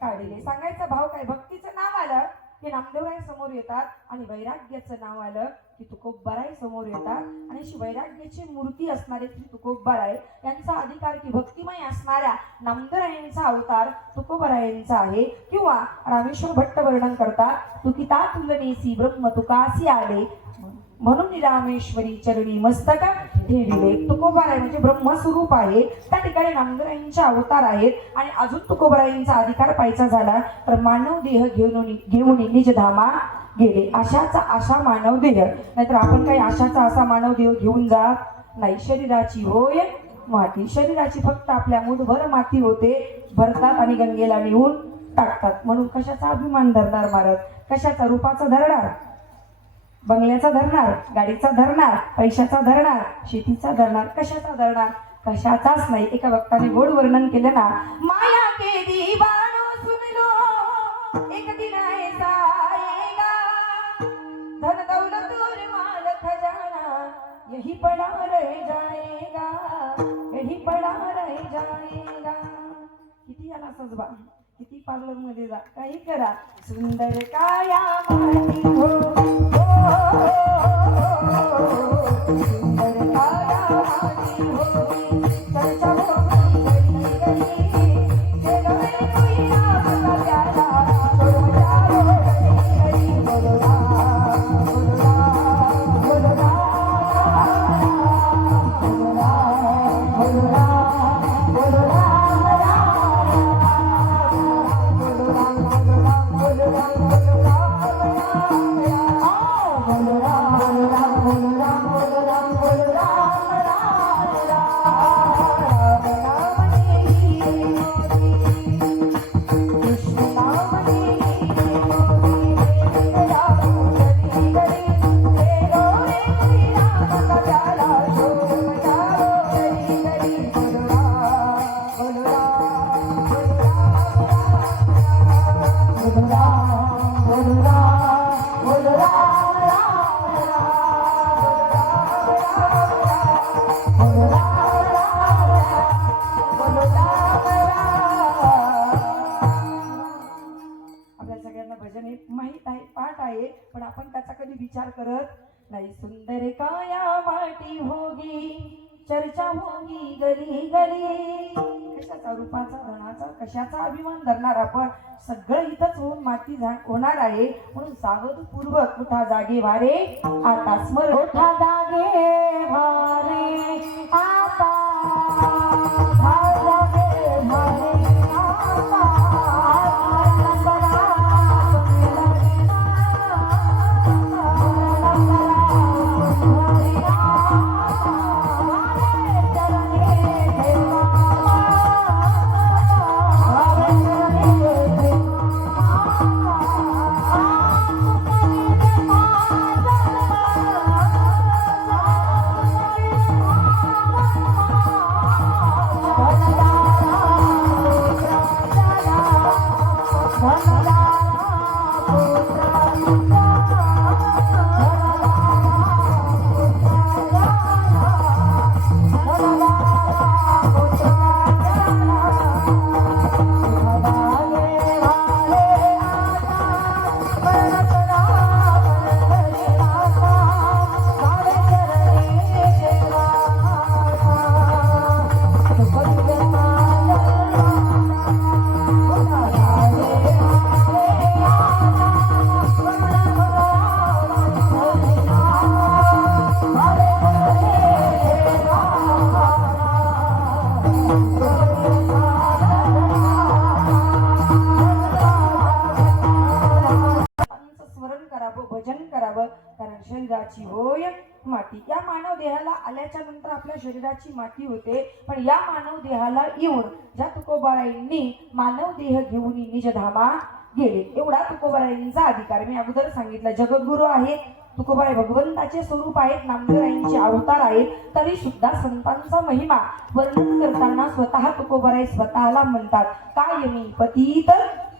काढले. सांगायचा भाव काय, भक्तीचं नाव आलं की नामदेवराय समोर येतात आणि वैराग्याचं नाव आलं की तुकोबाराय समोर येतात. आणि अशी वैराग्याची मूर्ती असणारे श्री तुकोबाराय यांचा अधिकार की भक्तिमय असणाऱ्या नामदेवरायांचा अवतार तुकोबारायांचा आहे. किंवा रामेश्वर भट्ट वर्णन करतात, तुकिता तुलनेसी ब्रह्म तुकासी आले म्हणून रामेश्वरी चरणी मस्तक ठेविले. तुकोबाराय म्हणजे ब्रह्मस्वरूप आहे. त्या ठिकाणी नामदेवरायांचे अवतार आहेत. आणि अजून तुकोबारायांचा अधिकार पाहायचा झाला तर मानव देह घेऊन निज धामा गेले. आशाचा आशा मानव देह, नाहीतर आपण काही आशाचा असा मानव देह घेऊन जात नाही. शरीराची होय माती, शरीराची फक्त आपल्या मुठभर माती होते, भरतात आणि गंगेला नेऊन टाकतात. म्हणून कशाचा अभिमान धरणार महाराज, कशाचा रूपाचा धरणार, बंगल्याचा धरणार, गाडीचा धरणार, पैशाचा धरणार, शेतीचा धरणार, कशाचा धरणार, कशाचाच नाही. एका भक्ताने गोड वर्णन केलं ना, माया के दीवानो सुन लो एक दिन ऐसा आएगा, धन दौलत और माल खजाना यही पड़ा रह जाएगा, यही पड़ा रह जाएगा. किती याला सजवा, किती पार्लर मध्ये जा, काही करा, सुंदर काया माटी हो, सुंदर काया माटी हो, चर्चा होती गली गली, जगवे कोई नाम का प्याला, बोलो जाओ गली गली, बोलो राम, बोलो राम, बोलो राम, बोलो राम, बोलो राम, बोलो राम. पण आपण त्याचा कधी विचार करत नाही. सुंदर काया माटी होगी, चर्चा होगी गली गली, कशाचा रूपाचा धनाचा कशाचा अभिमान धरणार आपण, सगळं इथंच होऊन माती होणार आहे. म्हणून सावधपूर्वक उठा जागे वारे आता, स्मर उठा जागे वारे आता, शरीराची होय माती. या मानव देहाला आल्याच्या नंतर आपल्या शरीराची माती होते. पण या मानव देहाला येऊन ज्या तुकोबारायांनी मानव देह घेऊन निज धामा गेले, एवढा तुकोबारायांचा अधिकार मी अगोदर सांगितलं. जगद्गुरु आहेत तुकोबाराय, भगवंताचे स्वरूप आहेत, नामदेवरायांचे अवतार आहेत. तरी सुद्धा संतांचा महिमा वर्णन करताना स्वतः तुकोबाराय स्वतःला म्हणतात, काय मी पतित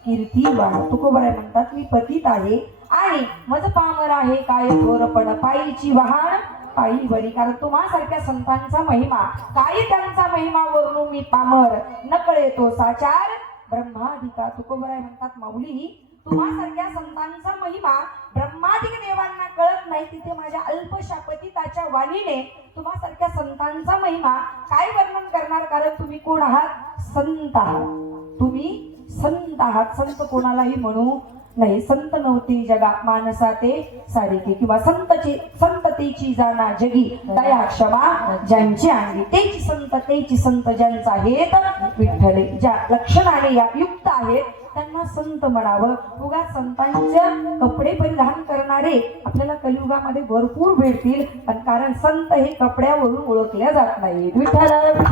कीर्तिवान. तुकोबाराय म्हणतात, मी पतित आहे आणि मज पामर आहे काय थोरपण, पायीची वाहन पायी वरी. कारण तुम्हासारख्या संतांचा महिमा काय, त्यांचा महिमा वर्णू मी पामर, न कळे तो साचार ब्रह्मादिका तुकोबराय म्हणतात माऊली तुम्हासारख्या संतांचा महिमा ब्रह्मादिक देवांना कळत नाही तिथे माझ्या अल्पशा पतिताच्या वाणीने तुम्हासारख्या संतांचा महिमा काय वर्णन करणार कारण तुम्ही कोण आहात संत आहात तुम्ही संत आहात संत कोणालाही म्हणू नाही संत नव्हती जगा मानसा ते सारिके किंवा संततेची जाणा जगी दया क्षमा ज्यांची अंगी तेची संत ज्यांचा आहेत विठ्ठले ज्या लक्षणाने या युक्त आहेत त्यांना संत म्हणावं उगा संतांच्या कपडे परिधान करणारे आपल्याला कलियुगामध्ये भरपूर भेटतील पण कारण संत हे कपड्यावरून ओळखल्या जात नाहीत विठ्ठल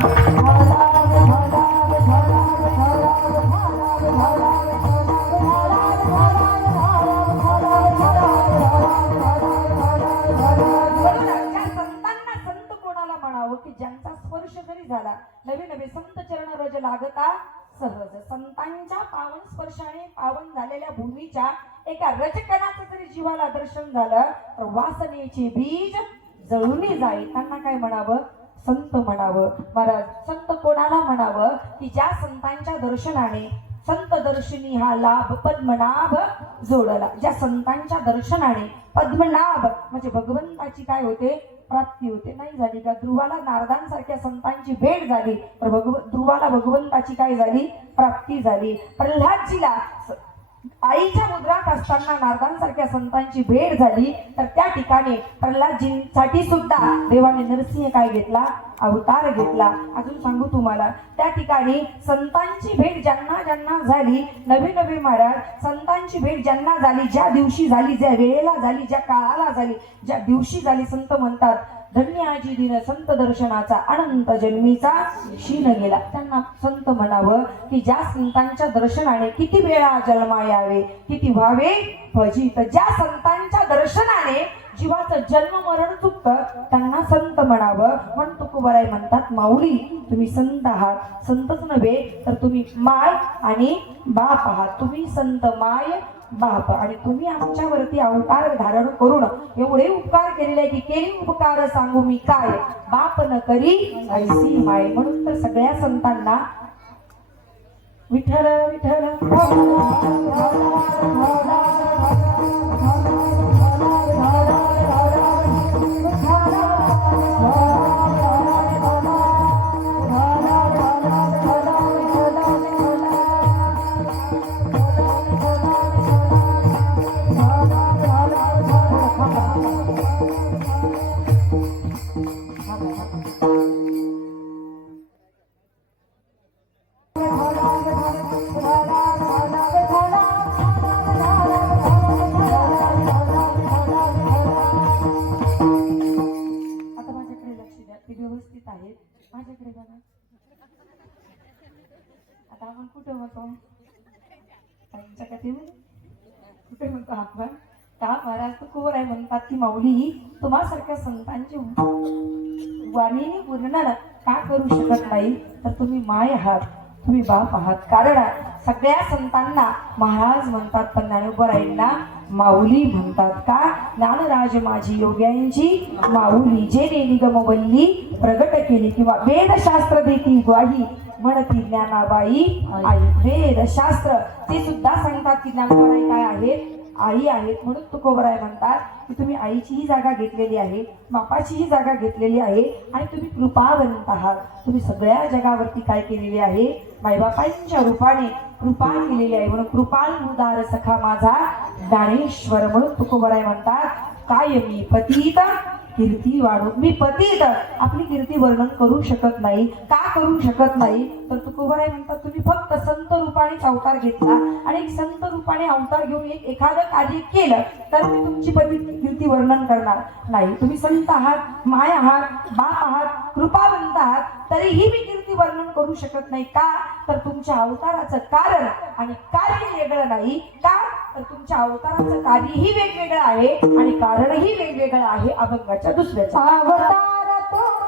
की ज्यांचा स्पर्श जरी झाला नवे नवे संत चरण रज लागता सहज संतांच्या पावन स्पर्शाने पावन झालेल्या भूमीच्या एका रजकणाचं जरी जीवाला दर्शन झालं तर वासनेचे बीज जळून जाईल त्यांना काय म्हणावं संत म्हणावं महाराज संत कोणाला म्हणावं की ज्या संतांच्या दर्शनाने संत दर्शनी हा लाभ पद्मनाभ जोडला ज्या संतांच्या दर्शनाने पद्मनाभ म्हणजे भगवंताची काय होते प्राप्ती होते नाही झाली का ध्रुवाला नारदांसारख्या संतांची भेट झाली तर ध्रुवाला भगवंताची काय झाली प्राप्ती झाली प्रल्हादजीला आईच्या मुद्रात असताना नारदांसारख्या संतांची भेट झाली तर त्या ठिकाणी प्रल्हादजींसाठी सुद्धा देवाने नरसिंह काय घेतला अवतार घेतला अजून सांगू तुम्हाला त्या ठिकाणी संतांची भेट ज्यांना ज्यांना झाली नवे नवे महाराज संतांची भेट ज्यांना झाली ज्या दिवशी झाली ज्या वेळेला झाली ज्या काळाला झाली ज्या दिवशी झाली संत म्हणतात धन्य आजी दिन संत दर्शनाचा अनंत जन्मीचा शीन गेला त्यांना संत म्हणावं की ज्या संतांच्या दर्शनाने किती वेळा जन्मा यावे किती व्हावे फजित ज्या संतांच्या दर्शनाने जीवाचं जन्म मरण चुकतं त्यांना संत म्हणावं म्हणून तुकोबाराय म्हणतात माऊली तुम्ही संत आहात संतच नव्हे तर तुम्ही माय आणि बाप आहात तुम्ही संत माय बाप आणि तुम्ही आमच्यावरती अवतार धारण करून एवढे उपकार केलेले की केली उपकार सांगू मी काय बाप न करी ऐसी माय म्हणून तर सगळ्या संतांना विठ्ठल विठ्ठल माझ्याकडे बघा आता आपण कुठे होतो त्यांच्या कथेमध्ये कुठे म्हणतो आपण का महाराज तुकोबाराय म्हणतात की माऊली तुम्हासारख्या संतांची वाणीने वर्णन का करू शकत नाही तर तुम्ही माय आहात तुम्ही बाप आहात कारण सगळ्या संतांना महाराज म्हणतात पण ज्ञानोबरायांना माऊली म्हणतात का ज्ञानराज माझी योग्यांची माऊली जे निगमवल्ली प्रगट केली किंवा वेदशास्त्र देती ग्वाही म्हणती ज्ञानाबाई आई वेदशास्त्र ते सुद्धा सांगतात की ज्ञानोबराय काय आहे आई आहेत म्हणून तुकोबाराय म्हणतात की तुम्ही आईचीही जागा घेतलेली आहे बापाचीही जागा घेतलेली आहे आणि तुम्ही कृपावंत आहात तुम्ही सगळ्या जगावरती काय केलेली आहे मायबापांच्या रूपाने कृपा केलेली आहे म्हणून कृपाल उदार सखा माझा ज्ञानेश्वर म्हणून तुकोबाराय म्हणतात काय मी पतित कीर्ती वाढू मी पतित आपली कीर्ती वर्णन करू शकत नाही का करू शकत नाही तर तुकोबाराय म्हणतात तुम्ही फक्त संत रूपाने अवतार घेतला आणि एक संत रूपाने अवतार घेऊन एखादं कार्य केलं तर मी तुमची कीर्ती वर्णन करणार नाही तुम्ही संत आहात माय आहात बाप आहात कृपावंत आहात तरीही मी कीर्ती वर्णन करू शकत नाही का तर तुमच्या अवताराचं कारण आणि कार्य वेगळं नाही का तर तुमच्या अवताराचं कार्यही वेगवेगळं आहे आणि कारणही वेगवेगळं आहे अभंगाच्या दुसऱ्याचा अवतार तो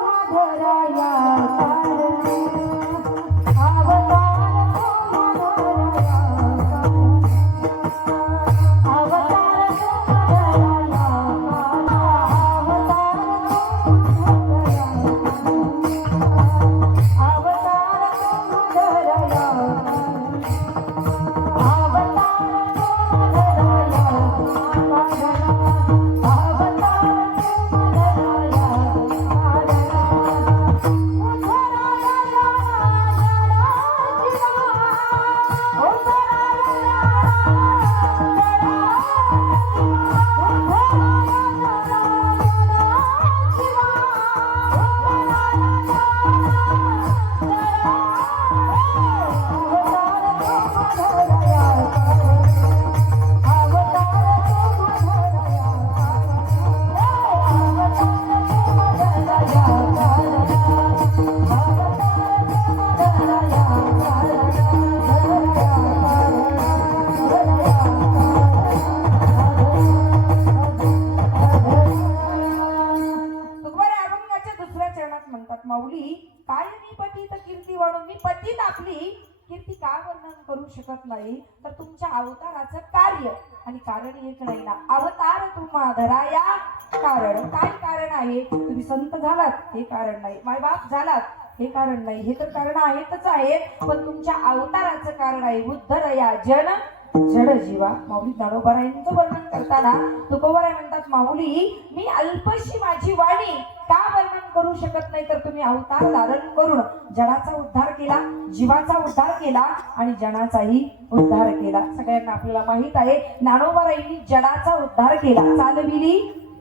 महाराज म्हणतात माऊली काय मी पतित कीर्ती वाढून मी पतित आपली कीर्ती का वर्णन करू शकत नाही तर तुमच्या अवताराचं कार्य आणि कारण एक नाही ना अवतार तुम्हा धराया कारण काय कारण आहे तुम्ही संत झालात हे कारण नाही मायबाप झालात हे कारण नाही हे तर कारण आहेतच आहेत पण तुमच्या अवताराचं कारण आहे उद्धरया जन जड जीवा माऊली ज्ञानोबारायांचं वर्णन करताना तुकोबाराय म्हणतात माऊली मी अल्पशी माझी वाणी का वर्णन करू शकत नाही तर तुम्ही अवतार धारण करून जडाचा उद्धार केला जीवाचा उद्धार केला आणि जनाचाही उद्धार केला सगळ्यांना आपल्याला माहित आहे ज्ञानोबारायांनी जडाचा उद्धार केला चालविली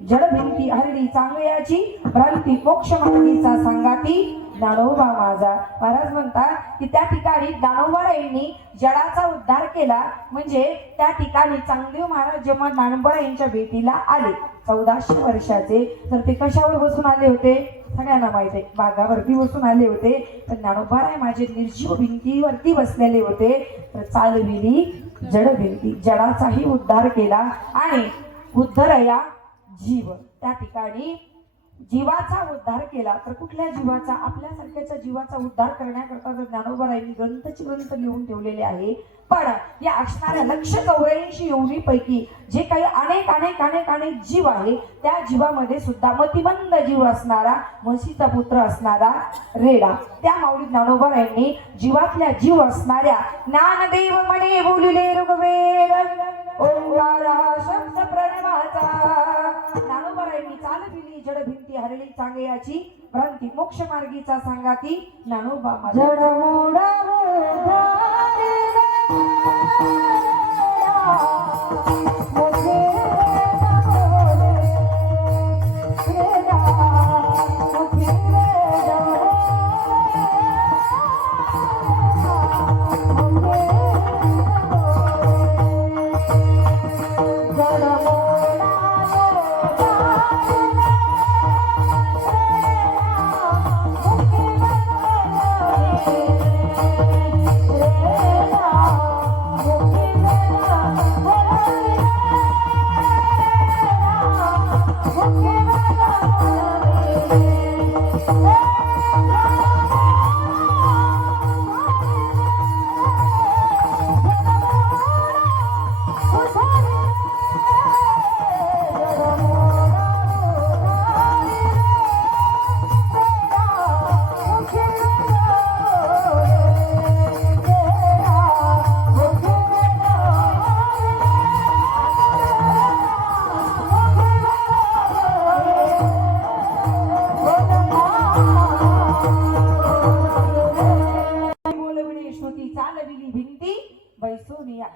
जड भिंती हरडी चांगल्याची भ्रांती मोक्ष मार्गीचा सांगाती ज्ञानोबा माझा महाराज म्हणतात की त्या ठिकाणी ज्ञानोबारायांनी जडाचा उद्धार केला म्हणजे त्या ठिकाणी चांगदेव महाराज जेव्हा ज्ञानोबा यांच्या भेटीला आले 1400 वर्षाचे तर ते कशावर बसून आले होते सगळ्यांना माहित आहे बागावरती बसून आले होते तर ज्ञानोबाराय माझे निर्जीव भिंतीवरती बसलेले होते तर चालविली जड भिंती जडाचाही उद्धार केला आणि उद्धरया जीव त्या ठिकाणी जीवाचा उद्धार केला तर कुठल्या जीवाचा आपल्यासारख्याच्या जीवाचा उद्धार करण्याकरता जर ज्ञानोबारायांनी ग्रंथ लिहून ठेवलेले आहे पण या असणाऱ्या 184 योनीपैकी जे काही अनेक जीव आहे त्या जीवामध्ये सुद्धा मतिमंद जीव असणारा म्हशीचा पुत्र असणारा रेडा त्या माऊली ज्ञानोबारायांनी जीवातल्या जीव असणाऱ्या ज्ञानदेव म्हणे बोलिले ऋग्वेद ओंकारा शब्द प्रणवाचा ज्ञानोबारायांनी चालविली जड भिंती हरली चांगल्याची भ्रांती मोक्ष मार्गीचा सांगाती ज्ञानोबा जड मोडा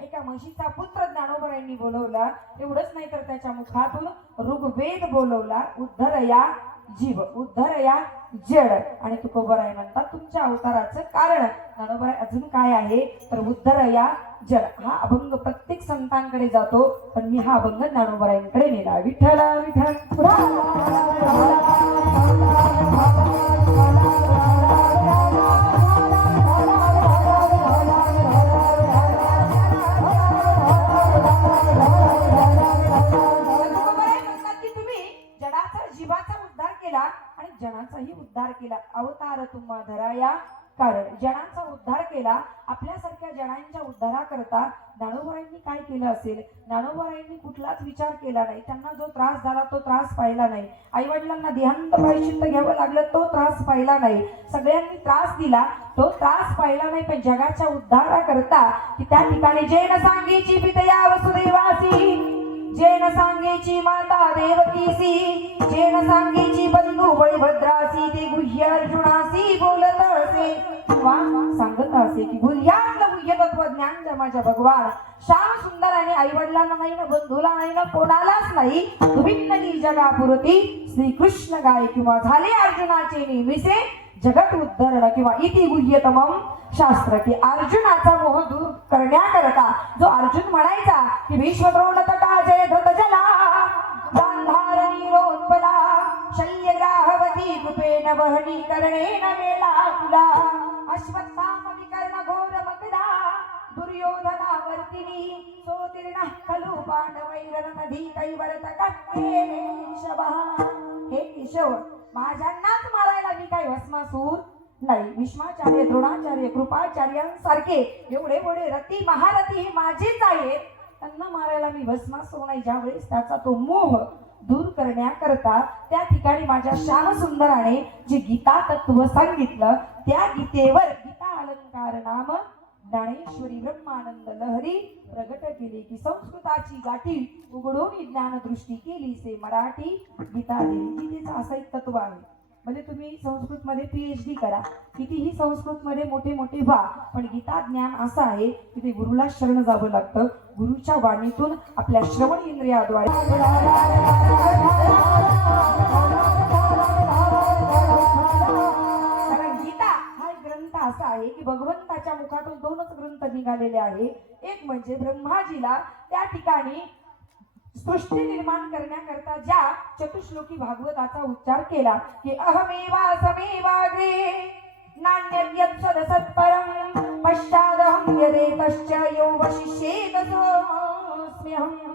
एका म्हशीचा पुत्र ज्ञानोबारायांनी बोलवला एवढंच नाही तर त्याच्या मुखातून ऋग्वेद बोलवला उद्धरया जीव उद्धरया जड आणि तुकोबाराय म्हणतात तुमच्या अवताराचं कारण ज्ञानोबाराय अजून काय आहे तर उद्धरया जड हा अभंग प्रत्येक संतांकडे जातो पण मी हा अभंग ज्ञानोबारायांकडे नेला विठ्ठला विठ्ठल जनाचाही उद्धार केला अवतार तुम्हा धराया कारण जनाचा उद्धार केला आपल्यासारख्या जनांच्या उद्धाराकरता ज्ञानोबारायांनी काय केलं असेल ज्ञानोबारायांनी कुठलाच विचार केला नाही त्यांना जो त्रास झाला तो त्रास पाहिला नाही आई वडिलांना देहांत प्रायश्चित्त घ्यावं लागलं तो त्रास पाहिला नाही सगळ्यांनी त्रास दिला तो त्रास पाहिला नाही पण जगाच्या उद्धाराकरता की त्या ठिकाणी जैन सांगेची पितया वसुदेवासी जैन सांगेची माता देवकीसी जैन सांगेची बंधू बळभद्रासी ते गुह्य अर्जुनासी बोलत असे किंवा सांगत असे की गुह्यातलं गुह्य तत्व ज्ञान माझ्या भगवान श्याम सुंदर आणि आई वडिलांना नाही ना बंधूला नाही ना कोणालाच नाही विभिन्न जगापुरती श्रीकृष्ण गाय किंवा झाले अर्जुनाचे नेहमीचे जगत उद्धरण किंवा इति गुह्यतमम शास्त्र की अर्जुनाचा मोह दूर करण्याकरता जो अर्जुन म्हणायचा की विश्वद्रोण तटा जय धृत जला गांधारणी रोत्पला शल्यग्राहवती कृपेण वहनी कर्णेन वेला तुला अश्वत्थाम विकर्ण घोर मकदा दुर्योधनावर्तिनी सोतीर्णः खलु पांडवैरन नदी कैवरत कट्टे केशवः हे केशव माझ्यांनाच मारायला मी काही भस्मासूर नाही. भीष्माचार्य, द्रोणाचार्य, कृपाचार्यांसारखे एवढे मोठे रती महारथी हे माझेच आहेत. त्यांना मारायला मी भस्मासूर नाही. ज्यावेळेस त्याचा तो मोह दूर करण्याकरता त्या ठिकाणी माझ्या श्यामसुंदराने जे गीता तत्व सांगितलं, त्या गीतेवर गीता अलंकार नाम ज्ञानेश्वरी ब्रह्मानंद लहरी प्रगट केली की संस्कृताची गाठी उघडून ज्ञान दृष्टी केली से मराठी गीता देवी. गीतेचं असं एक तत्व आहे. म्हणजे तुम्ही संस्कृत मध्ये PhD करा, कितीही संस्कृत मध्ये मोठे मोठे व्हा, पण गीता ज्ञान असं आहे की ते गुरुला शरण जावं लागतं. गुरुच्या वाणीतून आपल्या श्रवण इंद्रियाद्वारे. कारण गीता हा एक ग्रंथ असा आहे की भगवंताच्या मुखातून दोनच ग्रंथ निघालेले आहे. एक म्हणजे ब्रह्माजीला त्या ठिकाणी सृष्टी निर्माण करण्याकरता ज्या चतुश्लोकी भागवताचा उच्चार केला की अहमेवा समेवाग्रे नान्यद्यत् सदसत्परं पश्चादहं यदेकश्च यो वशिष्येत सोऽस्म्यहम्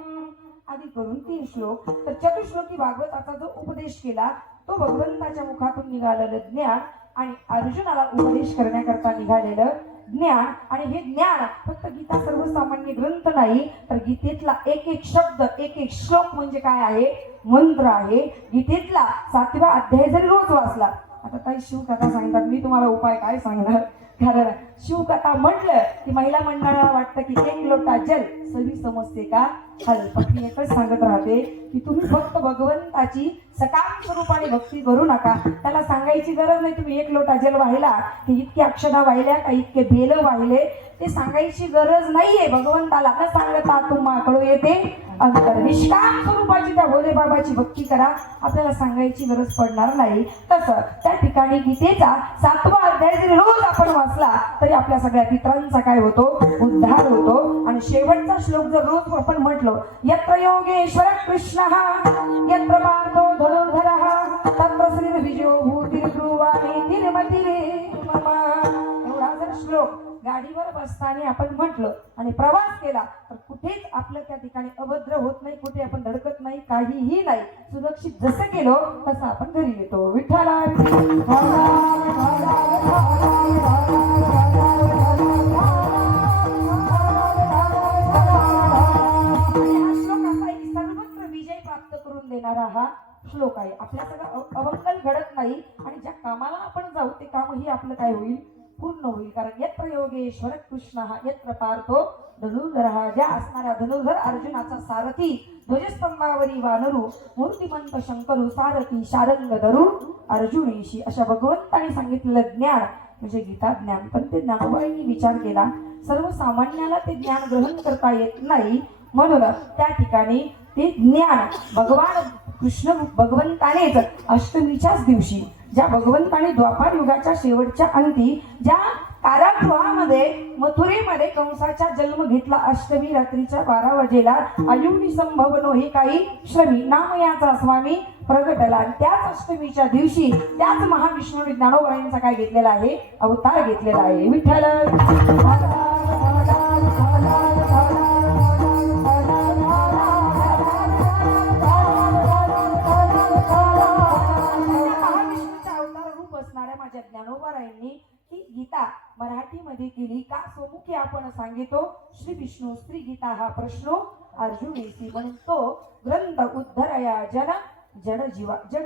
आदी करून 3 श्लोक. तर चतुश्लोकी भागवताचा जो उपदेश केला तो भगवंताच्या मुखातून निघालेलं ज्ञान आणि अर्जुनाला उपदेश करण्याकरता निघालेलं ज्ञान. आणि हे ज्ञान फक्त गीता सर्वसामान्य ग्रंथ नाही, तर गीतेतला एक एक शब्द, एक एक श्लोक म्हणजे काय आहे, मंत्र आहे. गीतेतला 7वा अध्याय जरी रोज वाचला. आता ताई शिवकथा सांगतात, मी तुम्हाला उपाय काय सांगणार. कारण शिवकथा म्हटलं की महिला मंडळाला वाटतं की 1 लोटा जल सवी समजते का हल. पण मी एकच सांगत राहते की तुम्ही फक्त भगवंताची सकाम स्वरूपाने भक्ती करू नका. त्याला सांगायची गरज नाही तुम्ही 1 लोटा जल वाहिला की इतके अक्षदा वाहिल्या का इतके बेल वाहिले, ते सांगायची गरज नाहीये. भगवंताला न सांगता तुम्हाकडे येते अंतर. निष्काम स्वरूपाची त्या भोले बाबाची भक्ती करा, आपल्याला सांगायची गरज पडणार नाही. तसं त्या ठिकाणी गीतेचा 7वा अध्याय जरी रोज आपण वाचला तरी आपल्या सगळ्या पितरांचा काय होतो, उद्धार होतो. आणि शेवटचा श्लोक जर रोज आपण म्हटलो, यत्र योगेश्वर कृष्ण यत्र पार्थो धनुर्धरः तत्र श्रीर्विजयो भूतिर्ध्रुवाणि निर्मतिरे मम. एवढा जर श्लोक गाडीवर बसताना आपण म्हटलं आणि प्रवास केला तर कुठेच आपलं त्या ठिकाणी अभद्र होत नाही, कुठे आपण धडकत नाही, काहीही नाही. सुरक्षित जसं केलो तसं आपण घरी येतो. विठ्ठला सर्वत्र विजय प्राप्त करून देणारा हा श्लोक आहे. आपल्या सगळं अवंकल घडत नाही आणि ज्या कामाला आपण जाऊ ते कामही आपलं काय होईल, पूर्ण होईल. कारण यत्र योगेश्वर कृष्ण यत्र पार्थो धनुर्धरः, ज्या असणाऱ्या धनुर्धर अर्जुनाचा सारथी ध्वजस्तंभावरी वानरू मूर्तिमंत शंकरू सारथी शारंग धरू अर्जुनेशी. अशा भगवंताने सांगितलेलं ज्ञान म्हणजे गीता ज्ञान. पण ते ज्ञानोबाईंनी विचार केला सर्वसामान्याला ते ज्ञान ग्रहण करता येत नाही, म्हणून त्या ठिकाणी ते ज्ञान भगवान कृष्ण भगवंतानेच अष्टमीच्याच दिवशी, ज्या भगवंताने द्वापार युगाच्या शेवटच्या अंती ज्या कारागृहामध्ये मथुरेमध्ये कंसाचा जन्म घेतला, अष्टमी रात्रीच्या 12 वाजेला आयुनी संभवनो हे काही श्रमी नामयाचा स्वामी प्रगटला. आणि त्याच अष्टमीच्या दिवशी त्याच महाविष्णूने ज्ञानोबाईंचा काय घेतलेला आहे, अवतार घेतलेला आहे. विठ्ठल माझ्या ज्ञानोबारायांनी ही गीता मराठीमध्ये केली का सोमुखी आपण सांगितो श्री विष्णू स्त्री गीता हा प्रश्न अर्जुनेसी. म्हणून तो ग्रंथ उद्धरया जड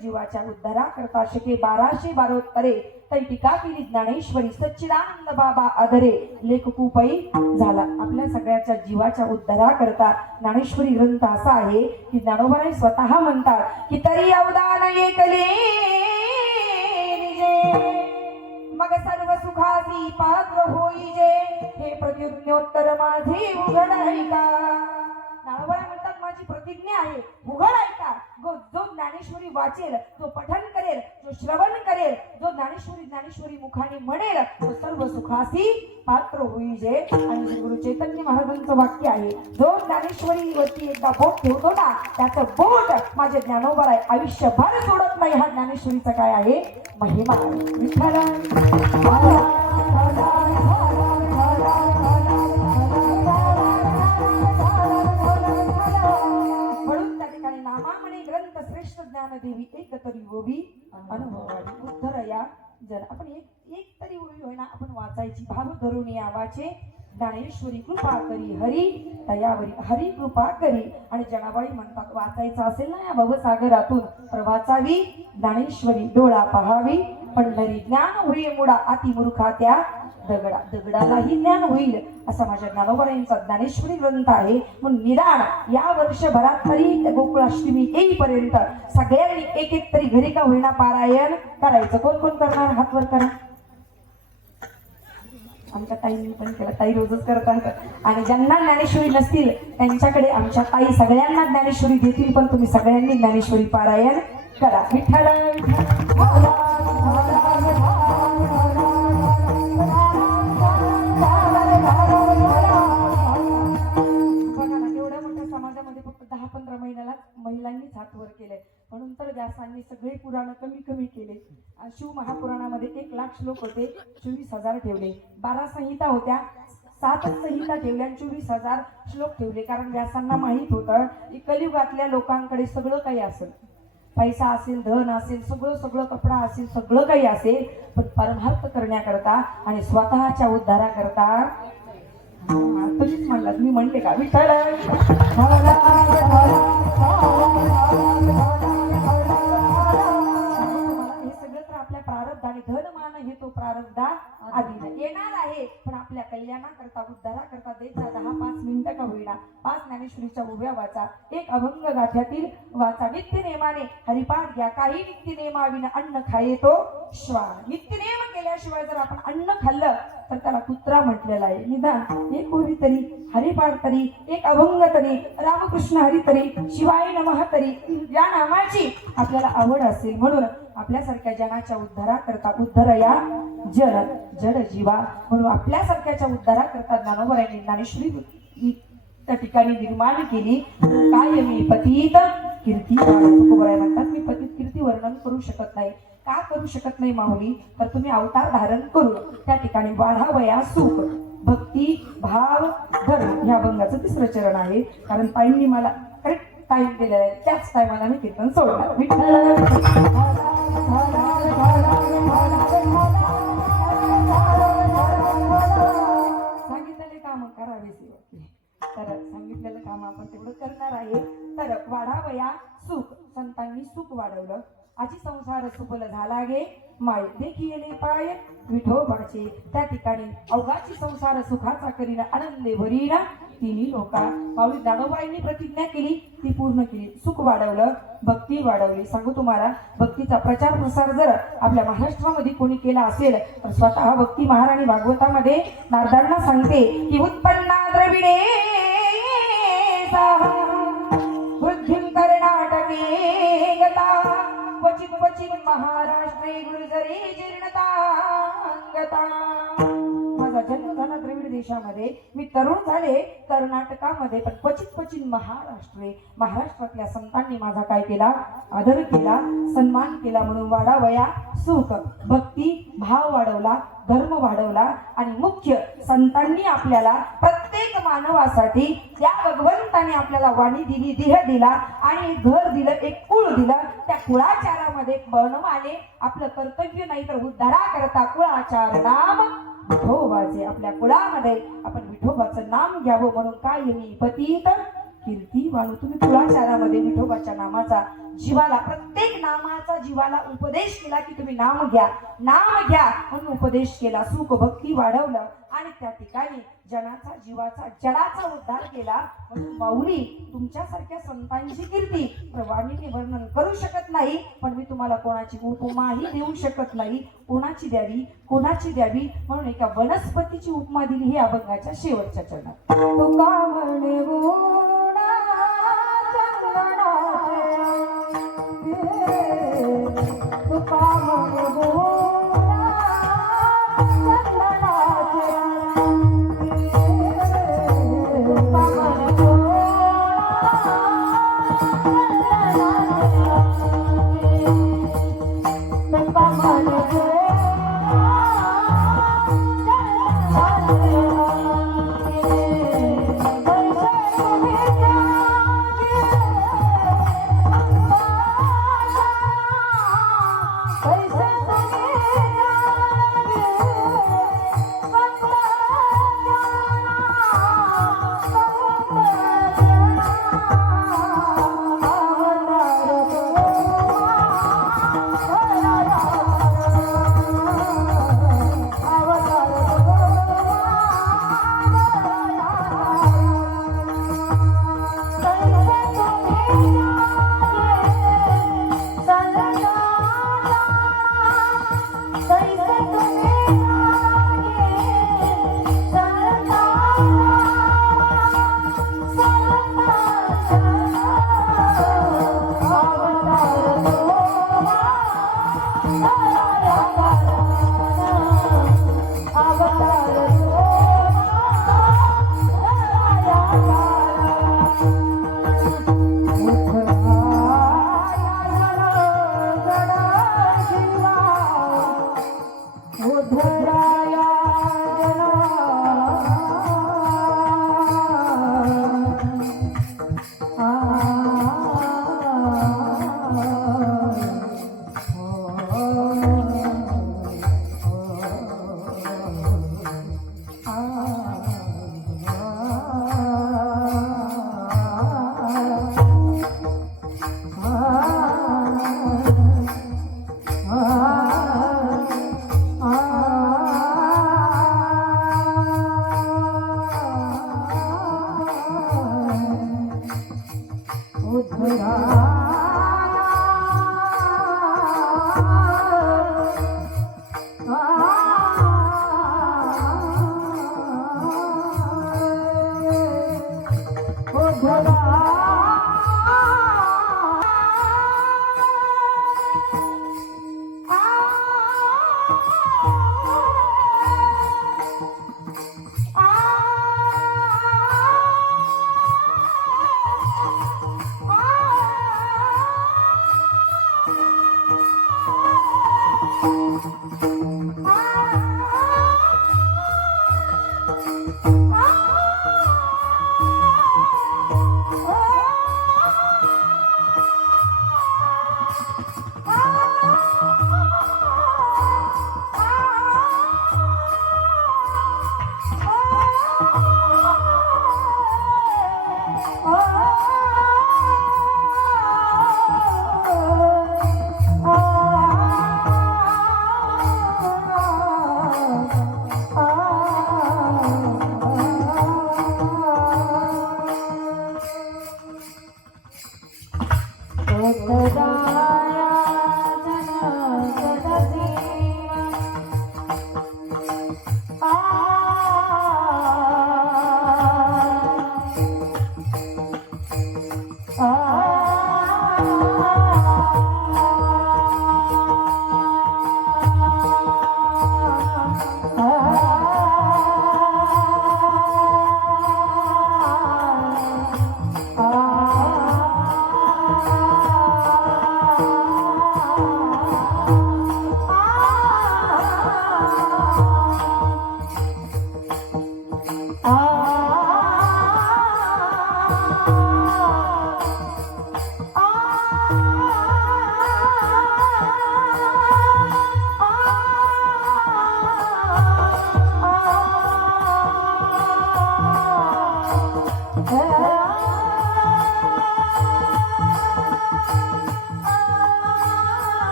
जीवाच्या उद्धारा करता शके 1212 तै टीका केली ज्ञानेश्वरी सच्चिदानंद बाबा आदरे लेखकूपै झाला. आपल्या सगळ्याच्या जीवाच्या उद्धारा करता ज्ञानेश्वरी ग्रंथ असा आहे की ज्ञानोबाराय स्वतः म्हणतात की तरी अवदान एकले मग सर्व सुखासी पात्र होईजे हे प्रतिज्ञोत्तर माझे उघड आहे का. ज्ञानोबाराय म्हणतात माझी प्रतिज्ञा आहे, उघड आहे का. जो ज्ञानेश्वरी वाचेल, जो पठन करेल, जो श्रवण करेल, जो ज्ञानेश्वरी मुखाने म्हणेल तो सर्व सुखासी पात्र होईजे. आणि गुरु चैतन्य महाराजांचं वाक्य आहे, जो ज्ञानेश्वरी वरती एकदा बोट ठेवतो ना त्याचं बोट माझे ज्ञानोबाराय आयुष्यभर सोडत नाही. हा ज्ञानेश्वरीचा काय आहे, महिमा आहे. विठ्ठल ज्ञानदेवी एक तरी ओवी अनुभवावी उद्धर या जन. आपण एक तरी ओवी होईना आपण वाचायची. भाव धरून यावाचे ज्ञानेश्वरी कृपा करी हरी तयावरी हरी कृपा करी. आणि जनाबाई म्हणतात वाचायचं असेल ना या भवसागरातून तर वाचावी ज्ञानेश्वरी डोळा पहावी पंढरी ज्ञान होई मुडा अति मूर्खा त्या दगडालाही ज्ञान होईल असा माझ्या ज्ञानोबरायांचा ज्ञानेश्वरी ग्रंथ आहे. म्हणून निदान या वर्षभरात तरी गोकुळाष्टमी येईपर्यंत सगळ्यांनी एक एक तरी घरी का होईना पारायण करायचं. कोण कोण करणार हात वर करा. आमच्या ताईंनी पण केलं. ताई रोजच करतात. आणि ज्यांना ज्ञानेश्वरी नसतील त्यांच्याकडे आमच्या ताई सगळ्यांना ज्ञानेश्वरी देतील. पण तुम्ही सगळ्यांनी ज्ञानेश्वरी पारायण करा. विठ्ठल समाजामध्ये फक्त 10-15 महिन्याला महिलांनीच हात वर केले. म्हणून तर व्यासांनी सगळे पुराण कमी कमी केले. शिव महापुराणामध्ये 1 लाख श्लोक होते, 24,000 ठेवले. 12 संहिता होत्या, 7 संहिता ठेवल्या, 24,000 श्लोक ठेवले. कारण व्यासांना माहित होतं की कलियुगातल्या लोकांकडे सगळं काही असेल, पैसा असेल, धन असेल, सगळं कपडा असेल, सगळं काही असेल, पण परमार्थ करण्याकरता आणि स्वतःच्या उद्धाराकरता तुम्हीच म्हणलात, मी म्हणते का विठ्ठल आपल्या प्रारब्ध आणि धनमान हे तो प्रारब्धा आधी येणार आहे. पण आपल्या कल्याणाकरता उद्धाराकरता द्यायचा 10-5 मिनिटं का होईना 5 ज्ञानेश्वरीच्या उभ्या वाचा, 1 अभंग गाथ्यातील वाचा. नित्य नेमाने हरिपाठ घ्या. काही नित्य नेमाविना अन्न खाये तो श्वान. नित्यनेम केल्याशिवाय जर आपण अन्न खाल्लं तर त्याला कुत्रा म्हटलेला आहे. निदान 1 ओवी तरी, हरिपाठ तरी, 1 अभंग तरी, रामकृष्ण हरी तरी, शिवाय नमः तरी या नामाची आपल्याला आवड असेल. म्हणून आपल्यासारख्या जनाच्या उद्धाराकरता उद्धर या जड जीवा. म्हणून आपल्यासारख्याच्या उद्धाराकरता ज्ञानोबरायांनी ज्ञानेश्वरी त्या ठिकाणी निर्माण केली. काय मी पतित कीर्ती तुकोबराय म्हणतात मी पतित कीर्ती वर्णन करू शकत नाही. का करू शकत नाही माऊली? तर तुम्ही अवतार धारण करून त्या ठिकाणी वाढावया सुख भक्ती भाव धर्म ह्या अभंगाचं 3रं चरण आहे. कारण ताईंनी मला करेक्ट टाइम दिलेला आहे, त्याच टायमाला मी कीर्तन सोडणार. सांगितलेले काम करावे तर सांगितलेलं काम आपण तेवढं करणार आहे. तर वाढावया सुख, संतांनी सुख वाढवलं. आजी संसार सुफल झाला गे माय देखिले पाय विठोबाचे. त्या ठिकाणी अवघाची संसार सुखाचा करीना आनंदे भरीना तिन्ही लोका. माऊली ज्ञानोबाईंनी प्रतिज्ञा केली ती पूर्ण केली. सुख वाढवलं, भक्ती वाढवली. सांगू तुम्हाला, भक्तीचा प्रचार प्रसार जर आपल्या महाराष्ट्रामध्ये कोणी केला असेल तर स्वतः भक्ती महाराणी भागवतामध्ये नारदांना सांगते की उत्पन्ना द्रविडे वृद्धिं कर्नाटके गता क्वचित क्वचित महाराष्ट्रे गुर्जरी जीर्णतांगता. माझा जन्म झाला द्रविड देशामध्ये, मी तरुण झाले कर्नाटकामध्ये, पण क्वचित क्वचित महाराष्ट्रे महाराष्ट्रातल्या संतांनी माझा काय केला? आदर केला, सन्मान केला. म्हणून वाढावया सुख भक्ती भाव वाढवला, धर्म वाढवला. आणि मुख्य संतांनी आपल्याला प्रत्येक मानवासाठी त्या भगवंताने आपल्याला वाणी दिली, देह दिला आणि घर दिलं, एक कुळ दिलं. त्या कुळाचारामध्ये बनवाने आपलं कर्तव्य नाही तर उद्धारा करता कुळाचार नाम विठोबाचे. आपल्या कुळामध्ये आपण विठोबाचं नाम घ्यावं. म्हणून काय मी पतित कीर्ती वाणू. तुम्ही कुळाचारामध्ये विठोबाच्या नामाचा जीवाला, प्रत्येक नामाचा जीवाला उपदेश केला की तुम्ही नाम घ्या, नाम घ्या म्हणून उपदेश केला. सुख भक्ती वाढवलं आणि त्या ठिकाणी जनाचा जीवाचा जडाचा उद्धार केला. म्हणून माऊली तुमच्यासारख्या संतांची कीर्ती वाणीने वर्णन करू शकत नाही. पण मी तुम्हाला कोणाची उपमाही देऊ शकत नाही. कोणाची द्यावी, कोणाची द्यावी म्हणून एका वनस्पतीची उपमा दिली ही अभंगाच्या शेवटच्या चरणात. तुका म्हणे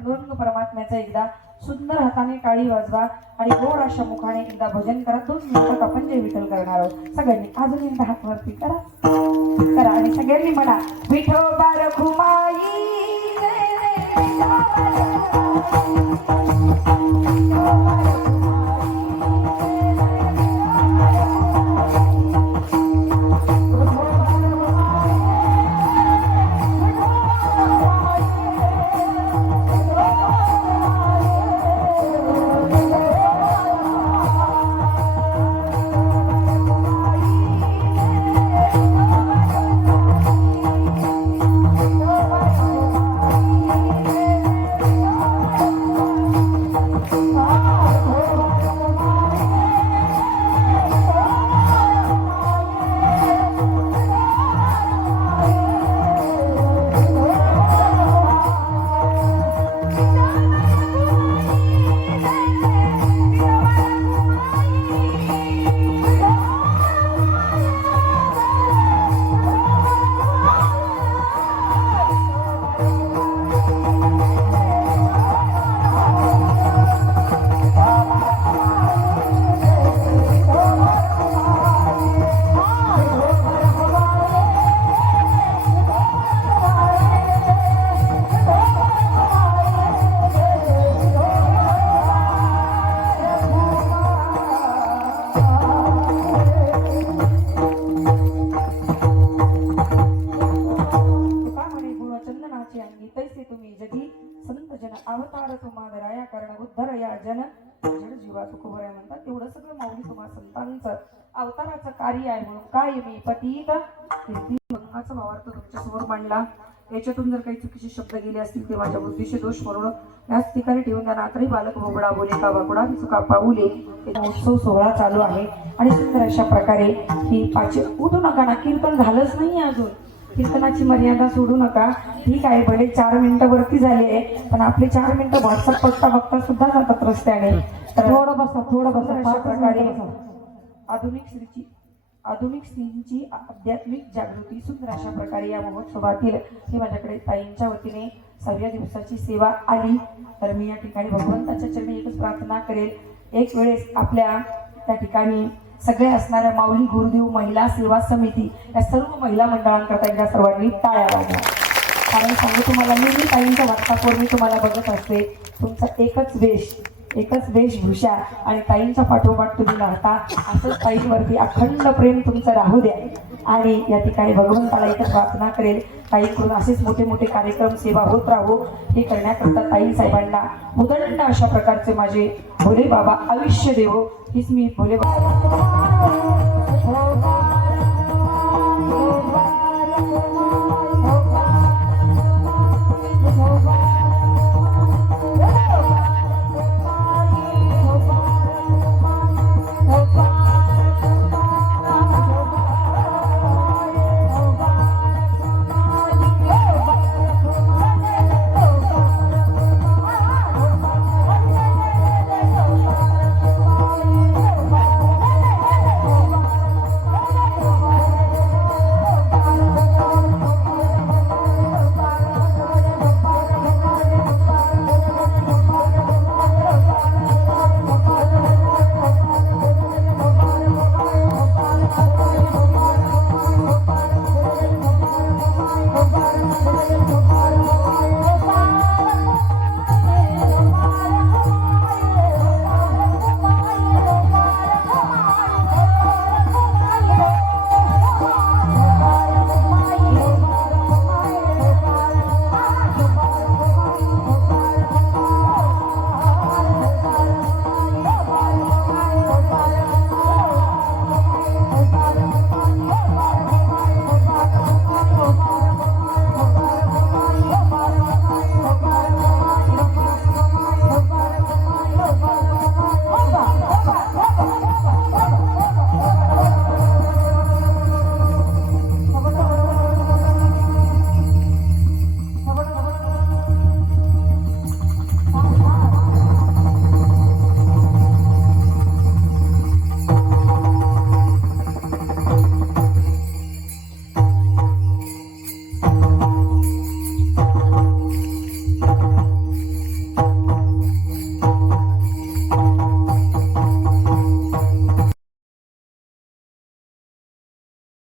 पांडुरंग परमात्म्याचा एकदा सुंदर हाताने टाळी वाजवा आणि गोड अशा मुखाने एकदा भजन करा. 2 मिनिटात आपण जय विठ्ठल करणार आहोत. सगळ्यांनी अजून एकदा हात वरती करा आणि सगळ्यांनी म्हणा विठोबा रखुमाई तैसे तुम्ही जगी संत जन अवतार तुम्हा दराया करण उद्धर या जन जड जीवा तुकोबऱ्या म्हणतात. तेवढं सगळं माऊली तुम्हा संतांचं अवताराचं कार्य आहे. म्हणून काय मी पतीत कीर्ती मंगाचा भावार्थ तुमच्या समोर मांडला. याच्यातून जर काही चुकीचे शब्द गेले असतील ते माझ्या बुद्धीचे दोष म्हणून याच ठिकाणी ठेवून त्या नातरी बालक बोबडा बोले का बाकुडा चुका पाऊले. उत्सव सोहळा चालू आहे आणि सुंदर अशा प्रकारे ही पाचवी उठू नका ना, कीर्तन झालंच नाही अजून. कीर्तनाची मर्यादा सोडू नका. ठीक आहे, भले 4 मिनिटं वरती झाली आहे, पण आपले 4 मिनिटं व्हॉट्सअप बघता सुद्धा जातात रस्त्याने. तर थोडं बसा अशा प्रकारे आधुनिक स्त्रीची आध्यात्मिक जागृती सुंदर अशा प्रकारे या महोत्सवातील ही माझ्याकडे ताईंच्या वतीने 6व्या दिवसाची सेवा आली. तर मी या ठिकाणी भगवंताच्या चरणी एकच प्रार्थना करेल, एक वेळेस आपल्या त्या ठिकाणी सगळे असणाऱ्या माऊली गुरुदेव महिला सेवा समिती या सर्व महिला मंडळांकरता एकदा सर्वांनी टाळ्या वाजवा. कारण सांगू तुम्हाला, मी ताईंच्या व्हॉट्सअपवर मी तुम्हाला बघत असते. तुमचा एकच वेशभूषा आणि ताईंच्या पाठोपाठ तुम्ही राहता. असंच ताईंवरती अखंड प्रेम तुमचं राहू द्या. आणि या ठिकाणी भगवंताला एकच प्रार्थना करेल, ताईंकडून असेच मोठे मोठे कार्यक्रम सेवा होत राहू. हे करण्याकरता ताई साहेबांना उदंड अशा प्रकारचे माझे भोले बाबा आयुष्य देवो. हीच मी भोले बाबा